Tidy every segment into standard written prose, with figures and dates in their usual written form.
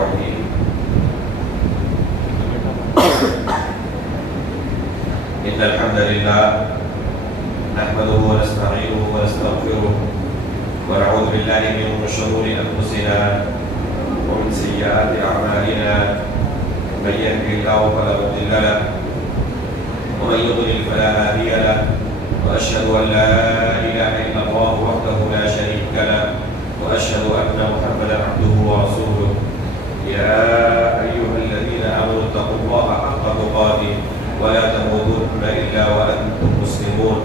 الرحيم إن الحمد لله نحمده ونستعينه ونستغفره ونعوذ بالله من شرور أنفسنا ومن سيئات أعمالنا من يهده الله فلا مضل له ومن يضلل فلا هادي له وأشهد أن لا إله إلا الله وحده لا شريك له وأشهد أن محمدا عبده ورسوله يا أيها الذين آمنوا اتقوا الله حق تقاته ولا تموتن إلا وأنتم مسلمون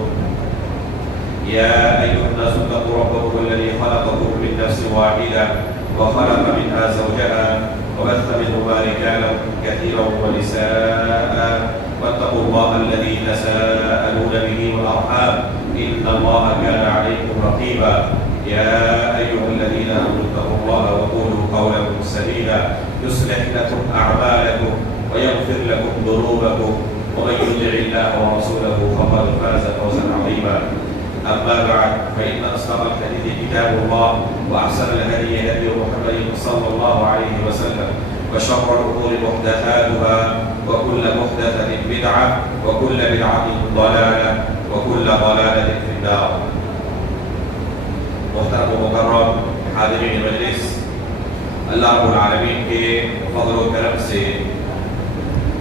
يا أيها الناس اتقوا ربكم الذي خلقكم من نفس واحدة وخلق منها زوجها وبث منهما رجالا كثيرا ونساء واتقوا الله الذي تساءلون به والأرحام إن الله كان عليكم رقيبا يا أيها الذين آمنوا اتقوا الله وقولوا قولا سديدا يصلح لكم أعمالكم ويغفر لكم ذنوبكم ومن يطع الله ورسوله فقد فاز فوزا عظيما أما بعد فإن أصدق الحديث كتاب الله وأحسن الهدي هدي محمد صلى الله عليه وسلم وشر الأمور محدثاتها وكل محدثة بدعة وكل بدعة ضلالة وكل ضلالة في النار. محترم و مکرم حاضرین مجلس، اللہ رب العالمین کے فضل و کرم سے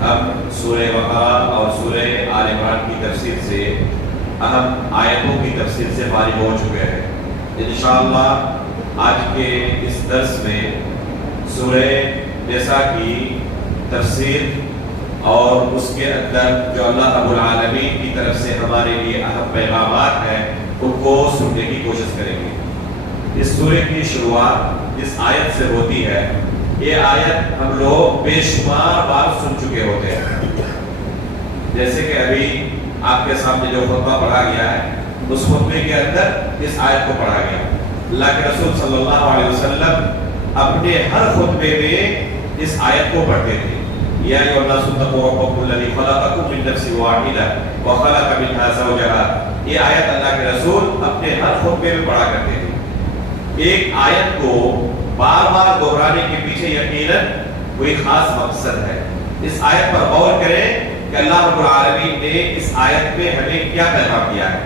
ہم سورہ بقرہ اور سورہ آل عمران کی تفسیر سے اہم آیتوں کی تفسیر سے فارغ ہو چکے ہیں. انشاءاللہ آج کے اس درس میں سورہ نساء کی تفسیر اور اس کے اندر جو اللہ رب العالمین کی طرف سے ہمارے لیے اہم پیغامات ہیں ان کو سننے کی کوشش کریں گے. اس سورہ کی شروعات اس آیت سے ہوتی ہے. یہ آیت ہم لوگ بے شمار بار سن چکے ہوتے ہیں. جیسے کہ ابھی آپ کے سامنے جو خطبہ پڑھا گیا ہے اس خطبے کے اندر اس آیت کو پڑھا گیا. اللہ کے رسول صلی اللہ علیہ وسلم اپنے ہر خطبے میں اس آیت کو پڑھتے تھے. یا ایھا الناس اتقوا ربکم الذی خلقکم من نفس واحدہ وخلق منها زوجها. یہ آیت اللہ کے رسول اپنے ہر خطبے میں پڑھا کرتے تھے. ایک آیت کو بار بار دہرانے کے پیچھے یقیناً کوئی خاص مقصد ہے. اس آیت پر غور کریں کہ اللہ رب العالمین نے اس آیت میں ہمیں کیا پیغام دیا ہے.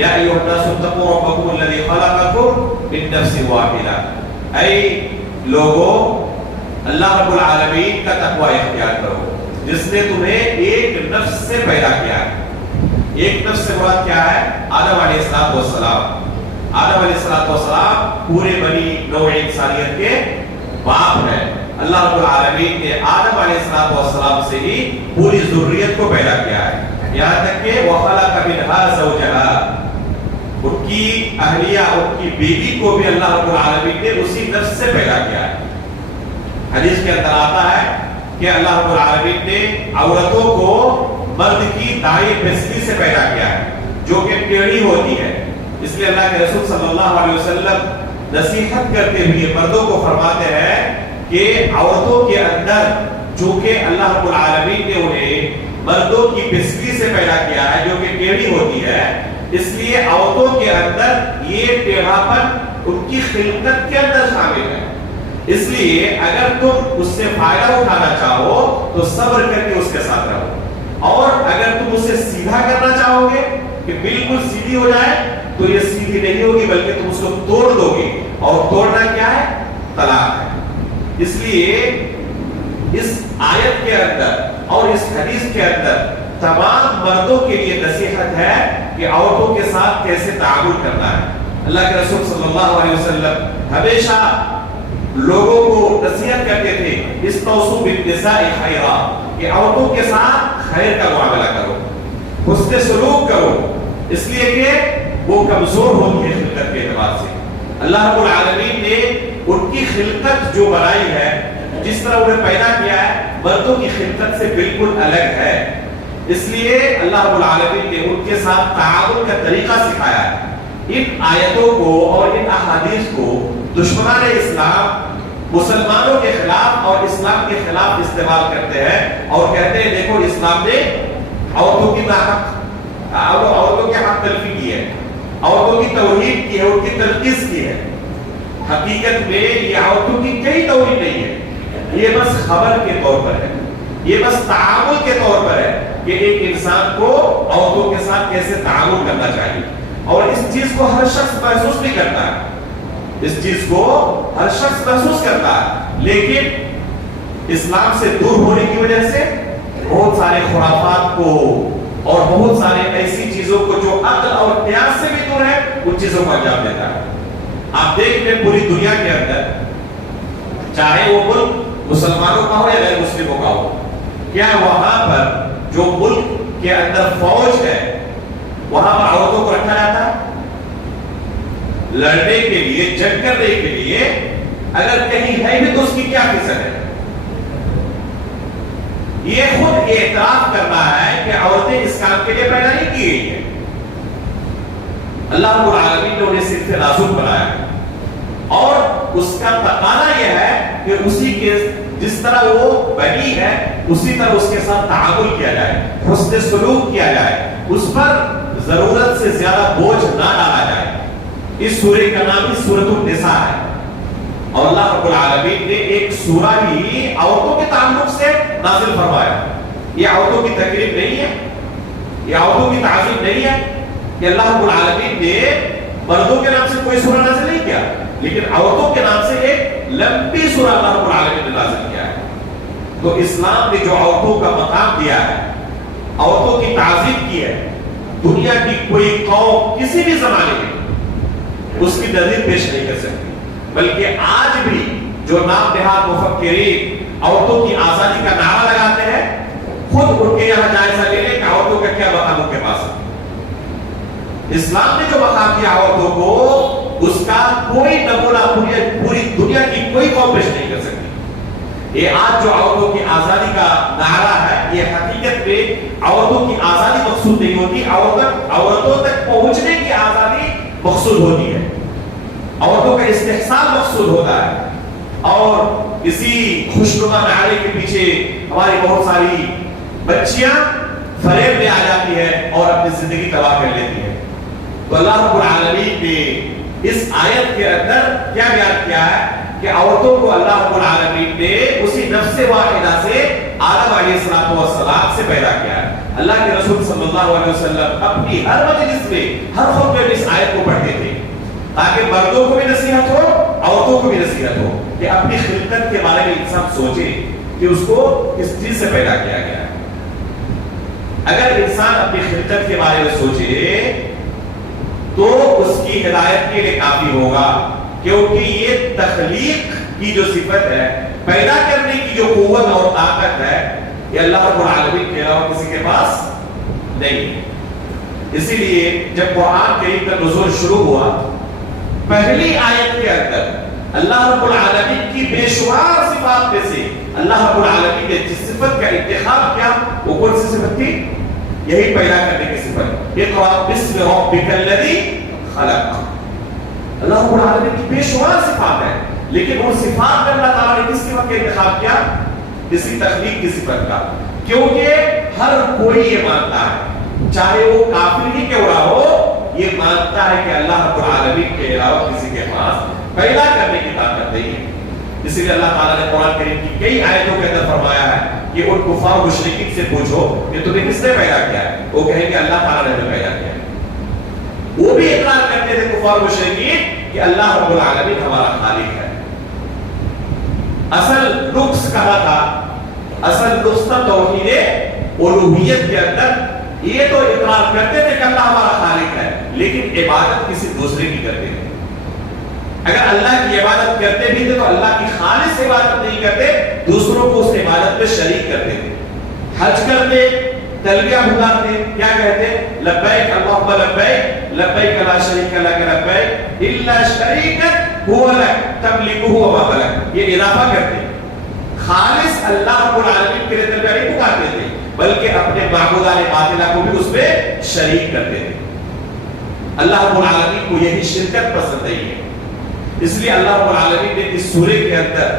یا ایھا الناس اتقوا ربکم الذی خلقکم من نفس واحدہ. اے لوگوں، اللہ رب العالمین کا تقوی اختیار کرو جس نے تمہیں ایک نفس سے پیدا کیا ہے. ایک نفس سے مراد کیا ہے؟ آدم علیہ السلام. آدم علیہ السلام پورے بنی نوع انسانیت کے باپ ہیں. اللہ رب العالمین نے آدم علیہ السلام سے ہی پوری ذریت کو پیدا کیا ہے. یہاں تک کہ وَخَلَقَ مِنْهَا زَوْجَهَا، ان کی اہلیہ، ان کی بیوی کو بھی اللہ رب العالمین نے اسی نفس سے پیدا کیا ہے. حدیث کے اندر آتا ہے کہ اللہ رب العالمین نے عورتوں کو مرد کی دائیں پسلی سے پیدا کیا ہے جو کہ ٹیڑھی ہوتی ہے. اس لیے اللہ کے رسول صلی اللہ علیہ وسلم نصیحت کرتے ہوئے مردوں کو فرماتے ہیں کہ عورتوں کے اندر چونکہ اللہ رب العالمین نے انہیں مردوں کی پسلی سے پیدا کیا ہے جو کہ ٹیڑھی ہوتی ہے، اس لیے عورتوں کے اندر یہ ٹیڑھاپن ان کی خلقت کے اندر شامل ہے. اس لیے اگر تم اس سے فائدہ اٹھانا چاہو تو صبر کر کے اس کے ساتھ رہو، اور اگر تم اسے سیدھا کرنا چاہو گے کہ بالکل سیدھی ہو جائے تو یہ سیدھی نہیں ہوگی بلکہ تم اس کو توڑ دو گے، اور توڑنا کیا ہے؟ طلاق ہے. اس لیے اس آیت کے اندر اور اس حدیث کے اندر تمام مردوں کے لیے نصیحت ہے کہ عورتوں کے ساتھ کیسے تعامل کرنا ہے. اللہ کے رسول صلی اللہ علیہ وسلم ہمیشہ لوگوں کو نصیحت کرتے تھے استوصوا بالنساء خیرا، کہ عورتوں کے ساتھ خیر کا معاملہ کرو، حسن سلوک کرو، اس لیے کہ وہ کمزور ہوتی ہے خلقت کے اعتبار سے. اللہ رب العالمین نے ان کی خلقت جو بنائی ہے، جس طرح انہیں پیدا کیا ہے، مردوں کی خلقت سے بالکل الگ ہے. اس لیے اللہ رب العالمین نے ان کے ساتھ تعامل کا طریقہ سکھایا ہے. ان آیتوں کو اور ان احادیث کو دشمنان اسلام مسلمانوں کے خلاف اور اسلام کے خلاف استعمال کرتے ہیں اور کہتے ہیں دیکھو اسلام نے عورتوں کی عورتوں کے حق تلفی کی ہے، عورتوں کی توہین کی ہے، ان کی تنقیص کی ہے. حقیقت میں یہ عورتوں کی کئی توہین نہیں ہے، یہ بس خبر کے طور پر ہے، یہ بس تعامل کے طور پر ہے کہ ایک انسان کو عورتوں کے ساتھ کیسے تعامل کرنا چاہیے، اور اس چیز کو ہر شخص محسوس نہیں کرتا ہے، اس چیز کو ہر شخص محسوس کرتا ہے، لیکن اسلام سے دور ہونے کی وجہ سے بہت سارے خرافات کو اور بہت سارے ایسی چیزوں کو جو عقل اور قیاس سے بھی دور ہے ان چیزوں کو انجام دیتا ہے۔ آپ دیکھ لیں پوری دنیا کے اندر، چاہے وہ ملک مسلمانوں کا ہو یا غیر مسلموں کا ہو، کیا وہاں پر جو ملک کے اندر فوج ہے وہاں پر عورتوں کو رکھا جاتا ہے لڑنے کے لیے، جنگ کرنے کے لیے؟ اگر کہیں ہے بھی تو اس کی کیا فیصد ہے؟ یہ خود اعتراف کرنا ہے کہ عورتیں اس کام کے لیے پیدا نہیں کی گئی ہیں، اللہ رب العالمین نے انہیں صرف نازک بنایا، اور اس کا تقاضا یہ ہے کہ اسی کے جس طرح وہ بنی ہے اسی طرح اس کے ساتھ تعامل کیا جائے، حسن سلوک کیا جائے، اس پر ضرورت سے زیادہ بوجھ نہ ڈالا جائے۔ اس سورہ کا نام ہی سورۃ النساء ہے، اور اللہ رب العالمین نے ایک سورہ ہی عورتوں کے تعلق سے نازل فرمایا۔ یہ عورتوں کی تقریب نہیں ہے، یہ عورتوں کی تعظیم نہیں ہے کہ اللہ رب العالمین نے مردوں کے نام سے کوئی سورہ نازل نہیں کیا، لیکن عورتوں کے نام سے ایک لمبی سورہ اللہ رب العالمین نے نازل کیا ہے۔ تو اسلام نے جو عورتوں کا مقام دیا ہے، عورتوں کی تعظیم کی ہے، دنیا کی کوئی قوم کسی بھی زمانے میں اس کی نظیر پیش نہیں کر سکتی، بلکہ آج بھی جو نام نہاد مفکرین عورتوں کی آزادی کا نعرہ لگاتے ہیں، خود ان کے یہاں جائزہ لے لیں کہ عورتوں کا کیا مقام ان کے پاس ہے۔ اسلام نے جو مقام دیا عورتوں کو، اس کا کوئی نمونہ پوری دنیا کی کوئی قوم پیش نہیں کر سکتی۔ یہ آج جو عورتوں کی آزادی کا نعرہ ہے، یہ حقیقت میں عورتوں کی آزادی مقصود نہیں ہوتی، عورتوں تک پہنچنے کی آزادی مقصود ہوتی ہے، عورتوں کا استحصال مقصود ہوتا ہے۔ اور اسی خوشنما نعرے کے پیچھے ہماری بہت ساری بچیاں فریب میں آ جاتی ہے اور اپنی زندگی تباہ کر لیتی ہے۔ تو اللہ رب العالمین نے اس آیت کے اندر کیا بیان کیا ہے کہ عورتوں کو اللہ رب العالمین نے اسی نفس واحدہ سے آدم علیہ السلام سے پیدا کیا ہے۔ اللہ کے رسول صلی اللہ علیہ وسلم اپنی ہر مجلس میں، ہر خطبے میں اس آیت کو پڑھتے تھے، تاکہ مردوں کو بھی نصیحت ہو، عورتوں کو بھی نصیحت ہو، کہ اپنی خلقت کے بارے میں انسان سوچے کہ اس کو کس چیز سے پیدا کیا گیا ہے۔ اگر انسان اپنی خلقت کے بارے میں سوچے تو اس کی ہدایت کے لیے کافی ہوگا، کیونکہ یہ تخلیق کی جو صفت ہے، پیدا کرنے کی جو قوت اور طاقت ہے، یہ اللہ رب العالمین کے علاوہ کسی کے پاس نہیں۔ اسی لیے جب قرآن کریم کا نزول شروع ہوا، پہلی آیت کے اندر اللہ رب العالمین کی بے شمار صفات میں سے اللہ رب العالمین نے جس صفت کا انتخاب کیا وہ کون سی صفت تھی؟ یہی پیدا کرنے کی صفت، اقرأ باسم ربک الذی خلق۔ اللہ رب العالمین کی بے شمار صفات ہیں، لیکن وہ صفات میں اللہ تعالیٰ نے کس صفت کا انتخاب کیا؟ کسی تخلیق کی صفت کا، کیونکہ ہر کوئی یہ مانتا ہے، چاہے وہ کافر ہی کیوں نہ ہو، یہ مانتا ہے کہ اللہ رب العالمین کے علاوہ کسی کے پاس پیدا کرنے کی طاقت نہیں ہے۔ اسی لیے اللہ تعالیٰ نے قرآن کریم کی کئی آیتوں کے اندر فرمایا ہے کہ ان کفار مشرکین سے پوچھو کہ تمہیں کس نے پیدا کیا ہے، وہ کہیں گے اللہ تعالیٰ نے ہمیں پیدا کیا ہے۔ وہ بھی اقرار کرتے تھے کفار مشرکین کہ اللہ رب العالمین ہمارا خالق ہے۔ اصل نقص کہا تھا، اصل نقص تھا توحید الوہیت کے اندر۔ یہ تو اقرار کرتے تھے کہ اللہ ہمارا خالق ہے، لیکن عبادت کسی دوسرے کی کرتے تھے۔ اگر اللہ کی عبادت کرتے بھی تھے تو اللہ کی خالص عبادت نہیں کرتے، دوسروں کو اس عبادت میں شریک کرتے تھے۔ حج کرتے، تلبیہ پکارتے، کیا کہتے؟ لبیک اللہم لبیک لبیک لا شریک لک لبیک الا شریکا هو لک تملکہ وما ملک۔ یہ اضافہ کرتے، خالص اللہ رب العالمین کے لیے تلبیہ نہیں پکارتے تھے، بلکہ اپنے معبودان باطلہ کو بھی اس میں شریک کرتے تھے۔ اللہ رب العالمین کو یہی شرکت پسند نہیں ہے، اس لیے اللہ رب العالمین نے اس سورے کے اندر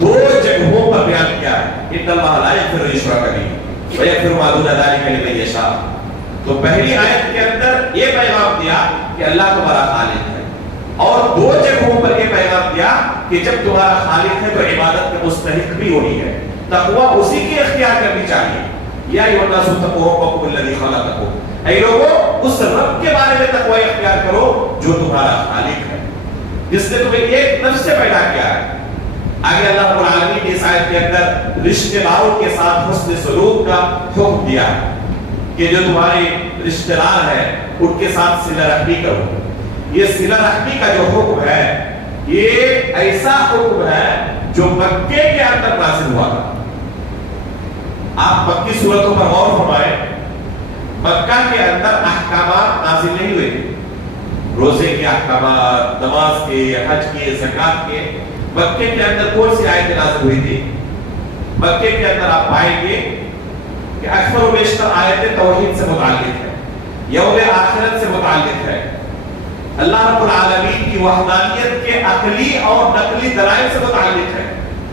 دو جگہوں پر بیان کیا ہے، ان اللہ لا یغفر ان یشرک بہ ویغفر ما دون ذلک لمن یشاء۔ تو پہلی آیت کے اندر یہ پیغام دیا کہ اللہ تمہارا خالق ہے، اور دو جگہوں پر یہ پیغام دیا کہ جب تمہارا خالق ہے تو عبادت کے مستحق بھی وہی ہے، تقوی اسی کی اختیار کرنی چاہیے۔ یا ایھا الناس اتقوا ربکم الذی خلقکم، اے لوگوں اس رب کے بارے میں تقوی اختیار کرو جو تمہارا خالق ہے، جس نے تمہیں ایک نفس سے پیدا کیا ہے۔ آگے اللہ رب العالمین نے اس آیت کے اندر رشتہ داروں کے ساتھ حسن سلوک کا حکم دیا ہے کہ جو تمہارے رشتہ دار ہیں ان کے ساتھ صلہ رحمی کرو۔ یہ صلہ رحمی کا جو حکم ہے یہ ایسا حکم ہے جو مکے کے اندر نازل ہوا تھا۔ آپ مکی صورتوں پر غور فرمائیں، مکہ کے اندر احکامات نازل نہیں ہوئے، روزے کے احکامات، نماز کے، حج کے، زکات کے۔ مکے کے اندر کون سی آیتیں نازل ہوئی تھی؟ مکے کے اندر آپ پائیں گے کہ اکثر و بیشتر آیتیں توحید سے متعلق ہے، یوم آخرت سے متعلق ہے، اللہ رب العالمین کی وحدانیت کے عقلی اور نقلی دلائل سے متعلق ہے۔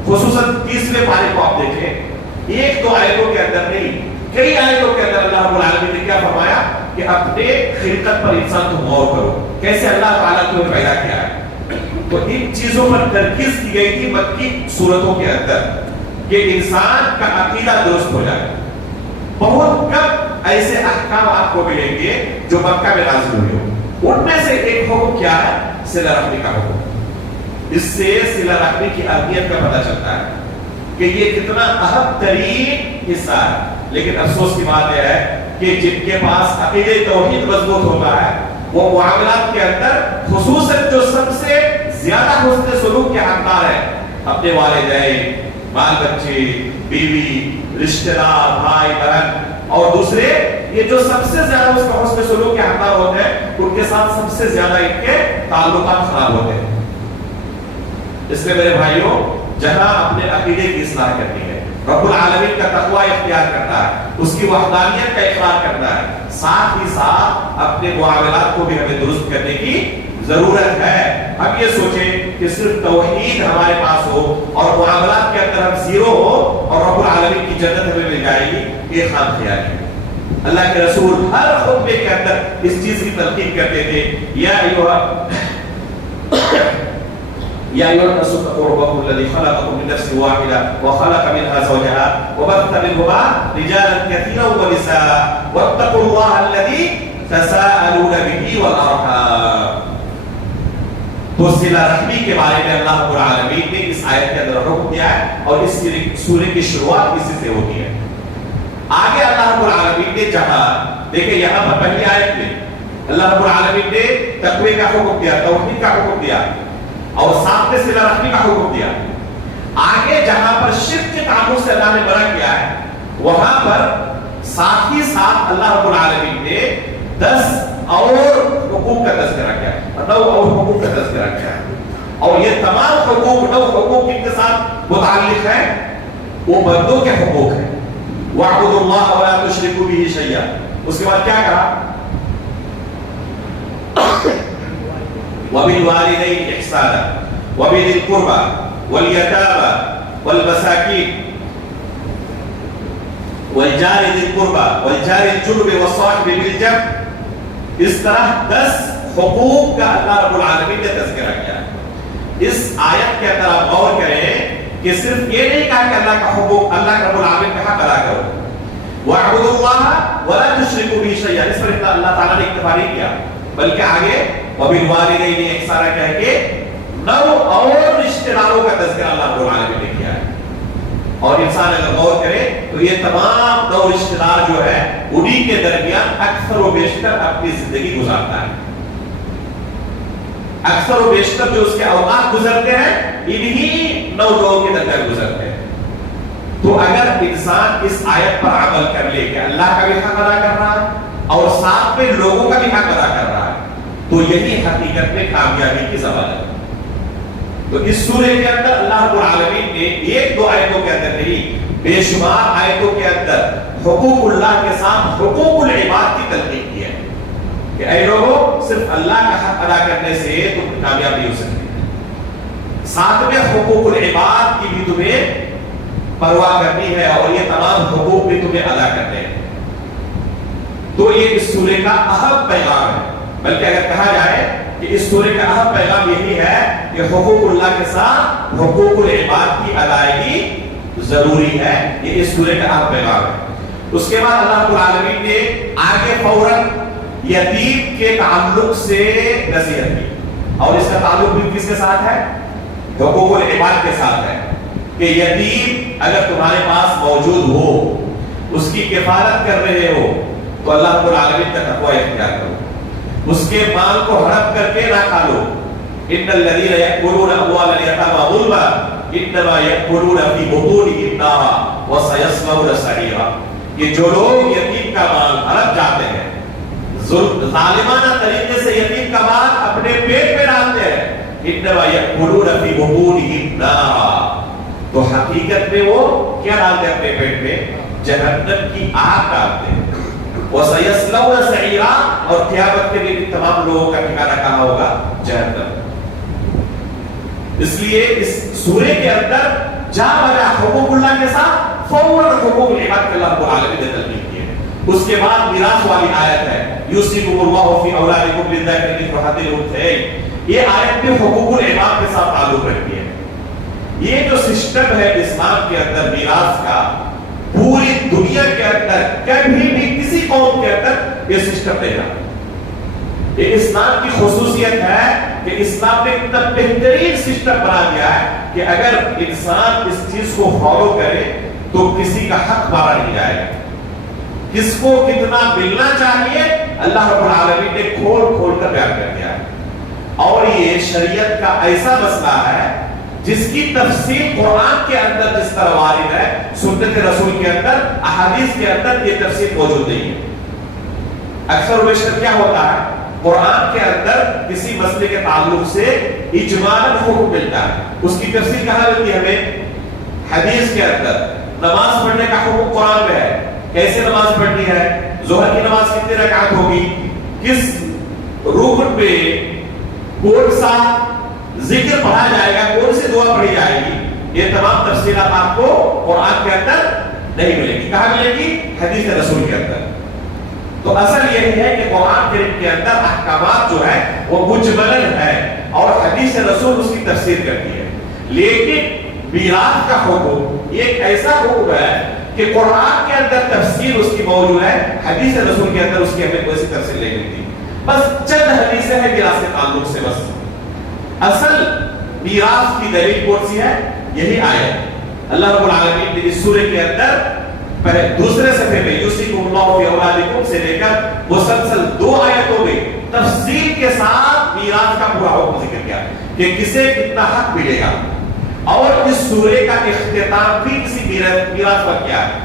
خصوصاً 30ویں پارے کو آپ دیکھیں، ایک دو آیتوں کے اندر نہیں، کئی آیتوں کے اندر اللہ رب العالمین نے کیا فرمایا کہ اپنے خلقت پر انسان کو غور کرو، کیسے اللہ تعالیٰ نے پیدا کیا ہے۔ تو ان چیزوں پر ترکیز کی گئی تھی مکی صورتوں کے اندر کہ انسان کا عقیدہ درست ہو جائے۔ بہت کم ایسے احکام آپ کو ملیں گے جو مکہ میں نازل ہوئے ہو۔ ان میں سے ایک حکم کیا ہے؟ صلہ رحمی کا حکم۔ اس سے صلہ رحمی کی اہمیت کا پتہ چلتا ہے کہ یہ کتنا اہم ترین حصہ ہے۔ لیکن افسوس کی بات یہ ہے کہ جن کے پاس عقیدہ توحید مضبوط ہوتا ہے وہ معاملات کے اندر خصوصاً جو سب سے زیادہ حسن سلوک کے حقدار ہیں، اپنے والدین، بال بچے، بیوی، رشتہ دار، بھائی بہن اور دوسرے، یہ جو سب سے زیادہ اس کا حسن سلوک کے حقدار ہوتے ہیں ان کے ساتھ سب سے زیادہ ان کے تعلقات خراب ہوتے ہیں۔ اس لیے میرے بھائیوں، جہاں اپنے عقیدے کی اصلاح کرنی ہے، رب العالمین کا تقوی اختیار کرنا ہے، اس کی وحدانیت کا اقرار کرنا ہے، ساتھ ہی ساتھ اپنے معاملات کو بھی ہمیں درست کرنے کی ضرورت ہے۔ اب یہ سوچیں کہ صرف توحید ہمارے پاس ہو اور معاملات کے اندر ہم زیرو ہو اور رب العالمین کی جنت ہمیں مل جائے گی، یہ خام خیالی ہے۔ اللہ کے رسول ہر خطبے کے اندر اس چیز کی تلقین کرتے تھے، یا ایھا الناس اتقوا ربکم الذی خلقکم من نفس واحدہ وخلق منها زوجها وبث منهما رجالا کثیرا ونساء واتقوا اللہ الذی تساءلون به والارحام۔ تو صلہ رحمی کے بارے میں اللہ رب العالمین نے اس آیت کے اندر حکم دیا ہے اور اس سورہ کی شروعات اسی سے ہوتی ہے۔ آگے اللہ رب العالمین نے جہاں دیکھیں، یہاں پر پہلی آیت میں اللہ رب العالمین نے تقوی کا حکم دیا، توحید کا حکم دیا اور ساتھ میں صلہ رحمی کا حکم دیا۔ آگے جہاں پر شرک کے تعلق سے اللہ نے منع کیا ہے، وہاں پر ساتھ ہی ساتھ اللہ رب العالمین نے 10 اور حقوق کا تذکرہ کیا ہے، 9 اور حقوق کا تذکرہ کیا ہے، اور یہ تمام حقوق 9 حقوق ان کے ساتھ متعلق ہیں، وہ بندوں کے حقوق ہیں۔ وَاعْبُدُوا اللَّهَ وَلَا تُشْرِكُوا بِهِ شَيْئًا۔ اس کے بعد کیا کہا؟ وَبِالْوَالِدَيْنِ إِحْسَانًا وَبِذِي الْقُرْبَى وَالْيَتَامَى وَالْمَسَاكِينِ وَالْجَارِ ذِي الْقُرْبَى وَالْجَارِ الْجُنُبِ وَالصَّاحِبِ بِالْجَنبِ۔ اس طرح 10 حقوق کا اللہ رب العالمین نے تذکرہ کیا ہے۔ اس آیت کے اندر آپ غور کریں کہ صرف یہ نہیں کہا کہ اللہ کا حقوق، اللہ کا رب العالمین کا حق ادا کرو، وَاعْبُدُوا اللَّهَ وَلَا تُشْرِكُوا بِهِ شَيْئًا، اس پر اللہ تعالیٰ نے اکتفا نہیں کیا، بلکہ آگے وَبِالْوَالِدَيْنِ إِحْسَانًا کہہ کے 9 اور رشتہ داروں کا تذکرہ اللہ رب العالمین نے کیا ہے۔ اور انسان اگر غور کرے تو یہ تمام 9 رشتہ دار جو ہے انہی کے درمیان اکثر و بیشتر اپنی زندگی گزارتا ہے، اکثر و بیشتر جو اس کے اوقات گزرتے ہیں انہی 9 لوگوں کے درمیان گزرتے ہیں۔ تو اگر انسان اس آیت پر عمل کر لے کہ اللہ کا بھی حق ادا کر رہا ہے اور ساتھ میں لوگوں کا بھی حق ادا کر رہا ہے، تو یہی حقیقت میں کامیابی کی ضمانت ہے۔ تو اس سورے کے اندر اللہ رب العالمین نے 1-2 آیتوں کے اندر نہیں، بے شمار آیتوں کے اندر حقوق اللہ کے ساتھ حقوق العباد کی تلقین کی ہے کہ اے لوگوں، صرف اللہ کا حق ادا کرنے سے تم کامیاب نہیں ہو سکتے، ساتھ میں حقوق العباد کی بھی تمہیں پرواہ کرنی ہے اور یہ تمام حقوق بھی تمہیں ادا کرنے ہیں۔ تو یہ اس سورے کا اہم پیغام ہے، بلکہ اگر کہا جائے کہ اس سورے کا اہم پیغام یہی ہے کہ حقوق اللہ کے ساتھ حقوق العباد کی ادائیگی ضروری ہے. یہ اس سورے کا اہم پیغام ہے. اس کے بعد اللہ رب العالمین نے آگے فوراً یتیم کے تعلق سے نصیحت کی, اور اس کا تعلق بھی کس کے ساتھ ہے؟ حقوق العباد کے ساتھ ہے. کہ یتیم اگر تمہارے پاس موجود ہو, اس کی کفالت کر رہے ہو, تو اللہ رب العالمین کا تقوی اختیار کرو, اس کے مال کو ہڑپ کر کے نہ کھا لو. ان الذین یأکلون اموال الیتامی ظلما انما یأکلون فی بطونہم نارا وسیصلون سعیرا. یہ جو لوگ یتیم کا مال ہڑپ جاتے ہیں, ظالمانہ طریقے سے یتیم کا مال اپنے پیٹ میں ڈالتے ہیں, انما یأکلون فی بطونہم نارا, تو حقیقت میں وہ کیا ڈالتے ہیں اپنے پیٹ میں؟ جہنم کی آگ ڈالتے ہیں. وَسَيَصْلَوْنَ سَعِيرًا, اور قیامت کے دن تمام لوگوں کا ٹھکانہ کہاں ہوگا؟ جہنم. اس لیے اس سورے کے اندر جا بجا حقوق اللہ کے ساتھ فوراً حقوق العباد کے اللہ رب العالمین نے تلقین کیے. اس کے بعد میراث والی آیت ہے یوصیکم اللہ فی اولادکم للذکر مثل حظ الانثیین. یہ آیت بھی حقوق العباد کے ساتھ تعلق رکھتی ہے. یہ جو سسٹم ہے اسلام کے اندر میراث کا, پوری دنیا کے اندر کبھی بھی کسی قوم کے اندر یہ سسٹم نہیں رہا. یہ اسلام کی خصوصیت ہے کہ اسلام نے اتنا بہترین سسٹم بنا دیا ہے کہ اگر انسان اس چیز کو فالو کرے تو کسی کا حق مارا نہیں جائے گا. کس کو کتنا ملنا چاہیے اللہ رب العالمین نے کھول کھول کر بیان کر دیا ہے. اور یہ شریعت کا ایسا مسئلہ ہے جس کی تفصیل قرآن کے اندر جس طرح وارد ہے, سنت رسول کے اندر, احادیث کے اندر یہ تفصیل موجود نہیں ہے. اکثر و بیشتر کیا ہوتا ہے, قرآن کے اندر کسی مسئلے کے تعلق سے اجمالاً حکم ملتا ہے, اس کی تفصیل کہاں ملتی ہے ہمیں؟ حدیث کے اندر. نماز پڑھنے کا حکم قرآن میں ہے, کیسے نماز پڑھنی ہے, ظہر کی نماز کتنی رکعت ہوگی, کس رکن پہ کون سا ذکر پڑھا جائے گا, کون سی دعا پڑھی جائے گی, یہ تمام تفصیلات آپ کو قرآن کے اندر نہیں ملے گی. کہاں ملے گی؟ حدیث رسول کے اندر. تو اصل یہی ہے کہ قرآن کریم کے اندر احکامات جو ہے وہ مجملن ہے اور حدیث رسول اس کی تفسیر کرتی ہے. لیکن میراث کا حکم یہ ایک ایسا حکم ہے کہ قرآن کے اندر تفسیر اس کی موجود ہے, حدیث رسول کے اندر اس کی ہمیں کوئی سی تفسیر نہیں ملتی. بس چند حدیثیں ہیں میراث کے تعلق سے. بس اصل میراث کی دلیل کون سی ہے؟ یہی آیت. اللہ رب العالمین نے اس سورے کے اندر دوسرے صفحے میں یوصیکم اللہ فی اولادکم سے لے کر مسلسل 2 آیتوں میں تفصیل کے ساتھ میراث کا پورا حکم ذکر کیا کہ کسے کتنا حق ملے گا. اور اس سورے کا اختتام بھی کسی میراث پر کیا ہے.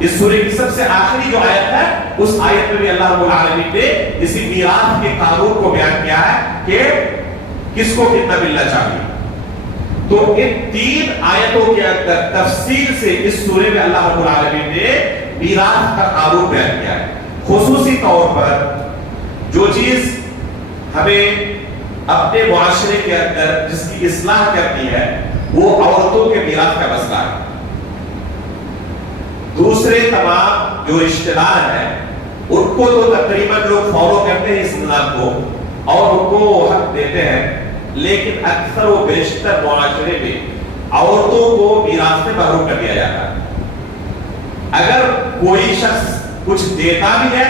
اس سورے کی سب سے آخری جو آیت ہے اس آیت میں بھی اللہ رب العالمین نے اسی میراث کے قانون کو بیان کیا ہے کہ کس کو کتنا ملنا چاہیے. تو ان 3 آیتوں کے اندر تفصیل سے اس سورے میں اللہ رب العالمین نے میراث کا قانون بیان کیا ہے. خصوصی طور پر جو چیز ہمیں اپنے معاشرے کے اندر جس کی اصلاح کرنی ہے وہ عورتوں کے میراث کا مسئلہ ہے. دوسرے تمام جو رشتہ دار ہیں ان کو تو تقریباً لوگ فالو کرتے ہیں اس نظام کو اور ان کو حق دیتے ہیں, لیکن اکثر و بیشتر معاشرے میں عورتوں کو میراث سے محروم کر دیا جاتا ہے. اگر کوئی شخص کچھ دیتا بھی ہے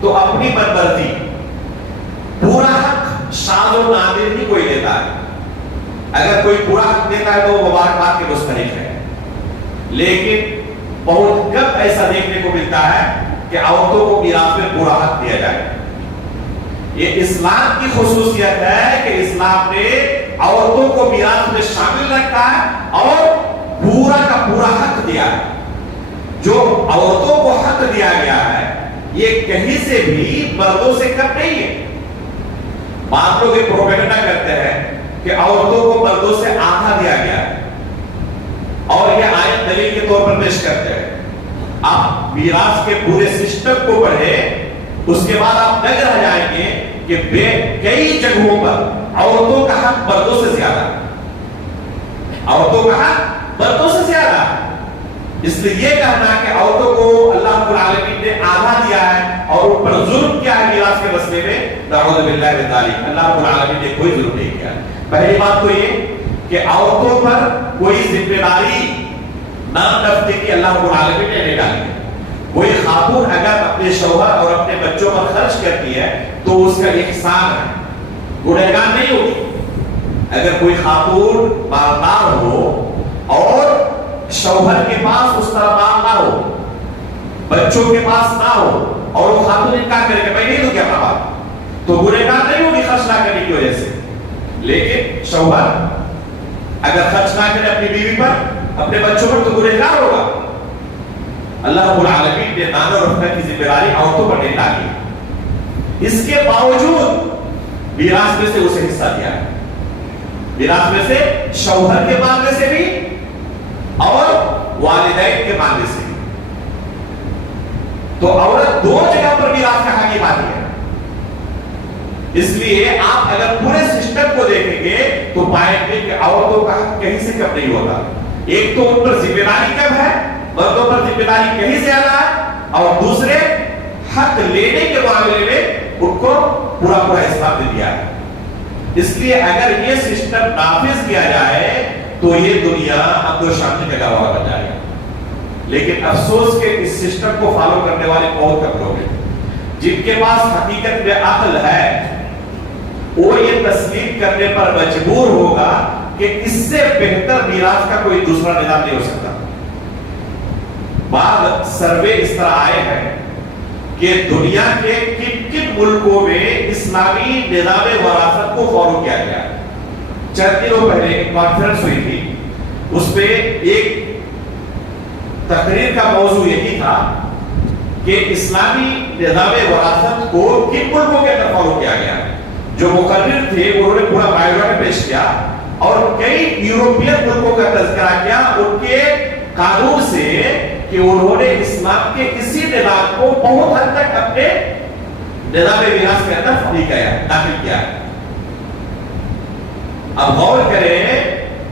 تو اپنی من مرضی, پورا حق شاذ و نادر ہی کوئی دیتا ہے. اگر کوئی پورا حق دیتا ہے تو وہ مبارکباد کے مستحق ہے, لیکن بہت کم ایسا دیکھنے کو ملتا ہے کہ عورتوں کو میراث میں پورا حق دیا جائے. یہ اسلام کی خصوصیت ہے کہ اسلام نے عورتوں کو میراث میں شامل رکھا ہے اور پورا کا پورا حق دیا ہے. جو عورتوں کو حق دیا گیا ہے یہ کہیں سے بھی مردوں سے کم نہیں ہے. بعض لوگ یہ پروپیگنڈا کرتے ہیں کہ عورتوں کو مردوں سے آدھا دیا گیا ہے اور یہ آیت دلیل کے طور پر پیش کرتے ہیں. آپ میراث کے پورے سسٹم کو پڑھیں, اس کے بعد آپ دنگ رہ جائیں گے کہ کئی جگہوں پر عورتوں کا حق مردوں سے زیادہ ہے. عورتوں کا حق مردوں سے زیادہ ہے. اس لیے یہ کہنا کہ عورتوں کو اللہ رب العالمین نے آدھا دیا ہے اور ان پر ظلم کیا ہے میراث کے مسئلے میں نعوذ باللہ من ذالک اللہ رب العالمین نے کوئی ظلم نہیں کیا. پہلی بات تو یہ کہ عورتوں پر کوئی ذمہ داری نام رکھتے کہ اللہ رب العالمین نے نہیں ڈالی. کوئی خاتون اگر اپنے شوہر اور اپنے بچوں پر خرچ کرتی ہے تو اس کا احسان ہے, گنہگار نہیں ہوگی. اگر کوئی خاتون مالدار ہو اور شوہر کے پاس اس طرح مال نہ ہو, بچوں کے پاس نہ ہو, اور وہ خاتون انکار کرے کہ میں نہیں دوں گی اپنا مال, تو گنہگار نہیں ہوگی خرچ نہ کرنے کی وجہ سے. لیکن شوہر اگر خرچ نہ کرے اپنی بیوی پر, اپنے بچوں پر, تو گنہگار ہوگا. اللہ رب العالمین نے نان اور رفقہ کی ذمہ داری عورتوں پر نہیں ڈالی. اس کے باوجود میراث میں سے اسے حصہ دیا ہے. میراث میں سے شوہر کے مال میں سے بھی اور والدین کے مال میں سے بھی. تو عورت دو جگہ پر میراث کا حق آتی ہے. اس لیے آپ اگر پورے سسٹم کو دیکھیں گے تو پائیں گے کہ عورتوں کا حق کہیں سے کم نہیں ہوتا. ایک تو ان پر ذمہ داری کم ہے, مردوں پر ذمہ داری کہیں زیادہ ہے, اور دوسرے حق لینے کے معاملے میں ان کو پورا اسلام دے دیا ہے. اس لیے اگر یہ سسٹم نافذ کیا جائے تو یہ دنیا اب و شامت کا گواہ بن جائے گا. لیکن افسوس کہ اس سسٹم کو فالو کرنے والے بہت کم لوگ ہیں. جن کے پاس حقیقت میں عقل ہے وہ یہ تسلیم کرنے پر مجبور ہوگا کہ اس سے بہتر میراث کا کوئی دوسرا نظام نہیں ہو سکتا. بعض سروے اس طرح آئے ہیں کہ دنیا کے کن کن ملکوں میں اسلامی نظام وراثت کو فالو کیا گیا. چند دنوں پہلے ایک کانفرنس ہوئی تھی, اس پہ ایک تقریر کا موضوع یہی تھا کہ اسلامی نظام وراثت کو کن ملکوں کے اندر فالو کیا گیا. جو مقرر تھے انہوں نے پورا بایوڈاٹا پیش کیا اور کئی یورپین ملکوں کا تذکرہ کیا ان کے قانون سے کہ انہوں نے اسلام کے اسی نظام کو بہت حد تک اپنے نظام میراث کے اندر داخل کیا ہے. اب غور کریں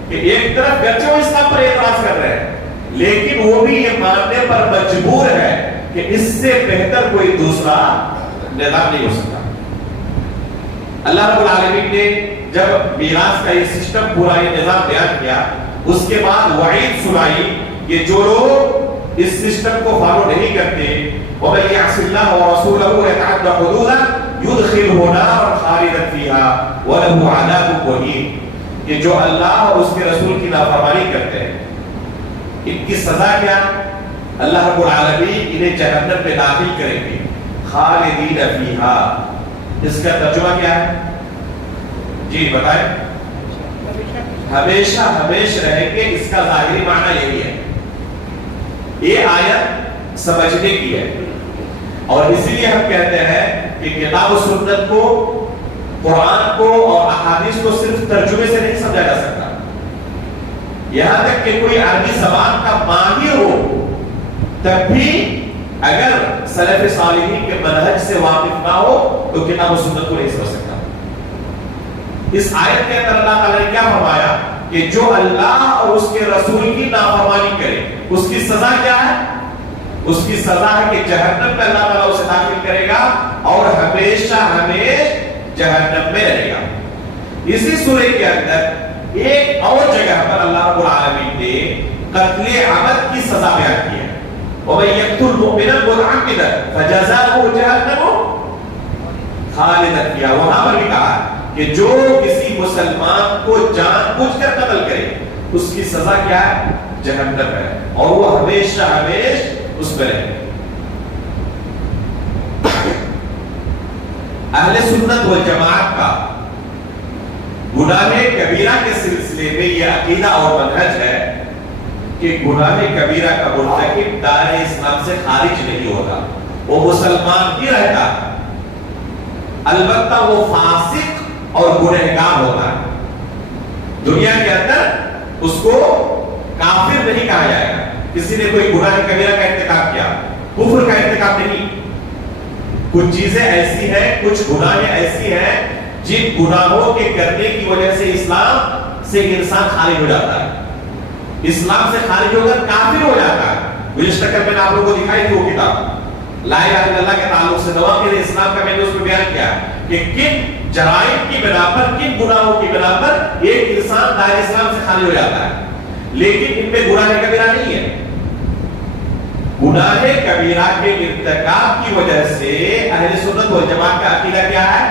کہ ایک طرف گرچہ وہ اسلام پر اعتراض کر رہے ہیں لیکن وہ بھی یہ ماننے پر مجبور ہے کہ اس سے بہتر کوئی دوسرا نظام نہیں ہو سکتا. اللہ رب العالمین نے جب میراث کا یہ سسٹم پورا یہ نظام بیان کیا اس کے بعد وعید سنائی کہ جو لوگ اس سسٹم کو فالو نہیں کرتے وَمَن يَعْصِ اللَّهَ وَرَسُولَهُ وَيَتَعَدَّ حُدُودَهُ يُدْخِلْهُ نَارًا خَالِدًا فِيهَا وَلَهُ عَذَابٌ مُهِينٌ. کہ جو اللہ اور اس کے رسول کی نافرمانی کرتے ہیں ان کی سزا کیا؟ اللہ رب العالمین انہیں جہنم میں داخل کریں گے خالدین فیہا. اس کا ترجمہ کیا ہے جی بتائیں؟ ہمیشہ ہمیشہ رہیں گے. اس کا ظاہری معنی یہی ہے. یہ آیت سمجھنے کی ہے اور اسی لیے ہم کہتے ہیں کہ کتاب و سنت کو, قرآن کو اور احادیث کو صرف ترجمے سے نہیں سمجھا جا سکتا. یہاں تک کہ کوئی عربی زبان کا ماہر ہو تب بھی اگر سلف صالحین کے منہج سے واقف نہ ہو تو کتاب و سنت کو نہیں سمجھ سکتا. اس آیت کے اندر اللہ تعالیٰ نے کیا فرمایا کہ جو اللہ اور اس کے رسول کی نافرمانی کرے اس کی سزا کیا ہے؟ اس کی سزا ہے کہ جہنم میں اللہ تعالیٰ اسے داخل کرے گا اور ہمیشہ ہمیشہ جہنم میں رہے گا. اسی سورہ کے اندر ایک اور جگہ پر اللہ رب العالمین نے قتل عمد کی سزا بیان کی ہے. وَمَن يَقْتُلْ مُؤْمِنًا مُتَعَمِّدًا فَجَزَاؤُهُ جَهَنَّمُ خَالِدًا فِيهَا. وہاں پر بھی کہا کہ جو کسی مسلمان کو جان بوجھ کر قتل کرے اس کی سزا کیا ہے؟ جہنم ہے اور وہ ہمیشہ ہمیشہ اس پر رہے. اہل سنت والجماعت کا گناہ کبیرہ کے سلسلے میں یہ عقیدہ اور منہج ہے کہ گناہ کبیرہ کا مرتکب دائرہ اسلام سے خارج نہیں ہوتا, وہ مسلمان ہی رہتا ہے. البتہ وہ فاسق اور گنہگار ہوتا ہے. دنیا کے اندر اس کو کافر نہیں کہا جائے گا. کسی نے کوئی گناہ کبیرہ کا ارتکاب کیا, کفر کا ارتکاب نہیں. کچھ چیزیں ایسی ہیں, کچھ گناہیں ایسی ہیں جن گناہوں کے کرنے کی وجہ سے اسلام سے انسان خارج ہو جاتا ہے, اسلام سے خارج ہو کر کافر ہو جاتا ہے. گزشتہ کل میں نے آپ لوگوں کو دکھائی تھی وہ کتاب لا الہ الا اللہ کے تعلق سے نواقض اسلام کا میں نے اس میں بیان کیا کہ کن جرائم کی بنا پر، کن گناہوں کی بنا پر ایک انسان دائرہ اسلام سے خارج ہو جاتا ہے، لیکن ان میں گناہ کبیرہ نہیں ہے۔ گناہ کبیرہ کے ارتکاب کی وجہ سے اہل سنت والجماعت کا عقیدہ کیا ہے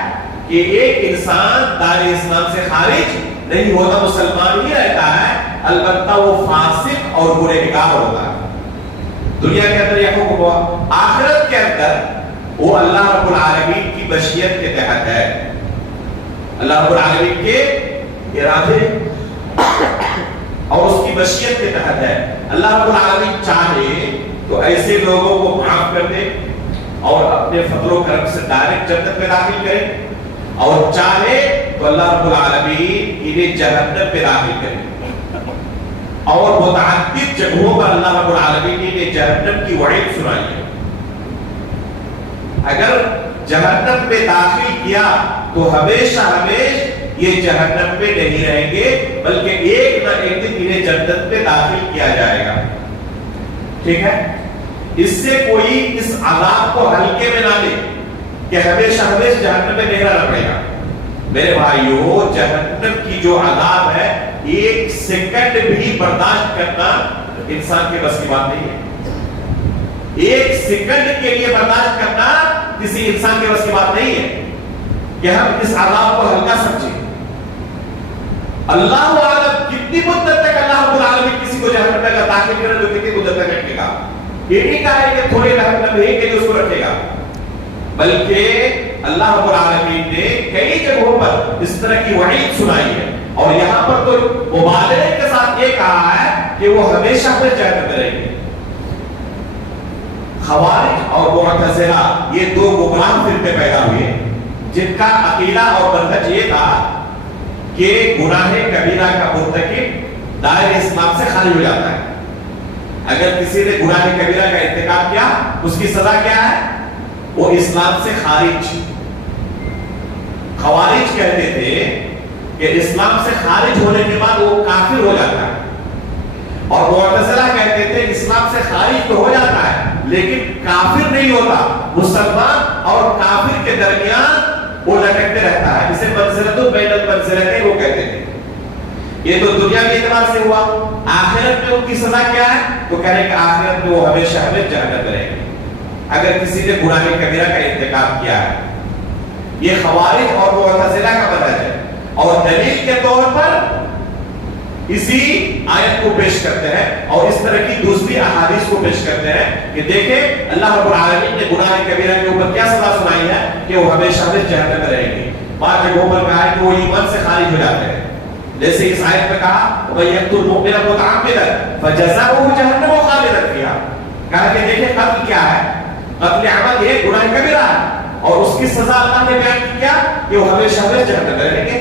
کہ ایک انسان دائرہ اسلام سے خارج نہیں ہوتا، مسلمان ہی رہتا ہے، البتہ وہ فاسق اور گنہگار ہوتا ہے۔ دنیا کے اندر یہ حکم ہوا، آخرت کے اندر وہ اللہ رب العالمین کی مشیت کے تحت ہے، اللہ رب العالمین کے ارادے اور اس کی مشیت کے تحت ہے۔ اللہ رب العالمین چاہے تو ایسے لوگوں کو معاف کر دے اور اپنے فضل و کرم سے ڈائریکٹ جنت میں داخل کرے، اور چاہے تو اللہ رب العالمین انہیں جہنم میں داخل کرے، اور متعدد جگہوں پر اللہ رب العالمین نے جہنم کی وعید سنائی ہے۔ اگر جہنم میں داخل کیا تو ہمیشہ یہ جہنم میں نہیں رہیں گے، بلکہ ایک نہ ایک دن انہیں جنت میں داخل کیا جائے گا۔ ٹھیک ہے، اس سے کوئی اس عذاب کو ہلکے میں نہ لے کہ ہمیشہ جہنم میں نہیں رہنا پڑے گا۔ میرے بھائیو، جہنم کی جو عذاب ہے ایک سیکنڈ بھی برداشت کرنا انسان کے بس کی بات نہیں ہے۔ ایک سیکنڈ کے لیے برداشت کرنا کسی انسان کے بس کی بات نہیں ہے کہ ہم اس عذاب کو ہلکا سمجھیں۔ اللہ عالم کتنی مدت تک اللہ رب العالمین کسی کو جہنم میں داخل کرے تو کتنی مدت تک رکھے گا؟ یہ نہیں کہا ہے کہ تھوڑے جہنم میں کے لیے اس کو رکھے گا، بلکہ اللہ رب العالمین نے کئی جگہوں پر اس طرح کی وعید سنائی ہے، اور یہاں پر تو مبالغے کے ساتھ یہ کہا ہے کہ وہ ہمیشہ جہنم میں رہیں گے۔ خوارج اور معتزلہ یہ دو گمراہ فرقے پیدا ہوئے جن کا عقیدہ اور منہج یہ تھا کہ گناہ کبیرہ کا مرتکب دائرہ اسلام سے خارج ہو جاتا ہے۔ اگر کسی نے گناہ کبیرہ کا ارتکاب کیا اس کی سزا کیا ہے؟ وہ اسلام سے خارج۔ خوارج کہتے تھے کہ اسلام سے خارج ہونے کے بعد وہ کافر ہو جاتا ہے، اور معتزلہ کہتے تھے اسلام سے خارج تو ہو جاتا ہے لیکن کافر نہیں ہوتا، مسلمان اور کافر کے درمیان وہ لٹکتے رہتا ہے، اسے منزلۃ بین المنزلتین وہ کہتے تھے۔ یہ تو دنیا کے اعتبار سے ہوا۔ آخرت میں ان کی سزا کیا ہے؟ تو کہہ رہے کہ آخرت میں وہ ہمیشہ جہنم میں رہیں گے اگر کسی نے گناہ کبیرہ کا ارتکاب کیا ہے۔ یہ خوارج اور معتزلہ کا منہج ہے، اور دلیل کے طور پر اسی آیت کو پیش کرتے ہیں اور اس طرح کی دوسری احادیث کو پیش کرتے ہیں کہ دیکھیں اللہ رب العالمین نے گناہ کبیرہ کے اوپر کیا سزا سنائی ہے کہ وہ ہمیشہ جہنم میں رہیں گے۔ بعض جگہوں پر کہا ہے کہ وہ ایمان سے خارج ہو جاتے ہیں، جیسے اس آیت میں کہا وَمَن يَقْتُلْ مُؤْمِنًا مُتَعَمِّدًا فَجَزَاؤُهُ جَهَنَّمُ خَالِدًا فِيهَا۔ کہا کہ دیکھیں قتل کیا ہے، قتل عمد یہ گناہ کبیرہ ہے، اور اس کی سزا اللہ نے بیان کی کیا کہ وہ ہمیشہ جہنم میں رہیں گے۔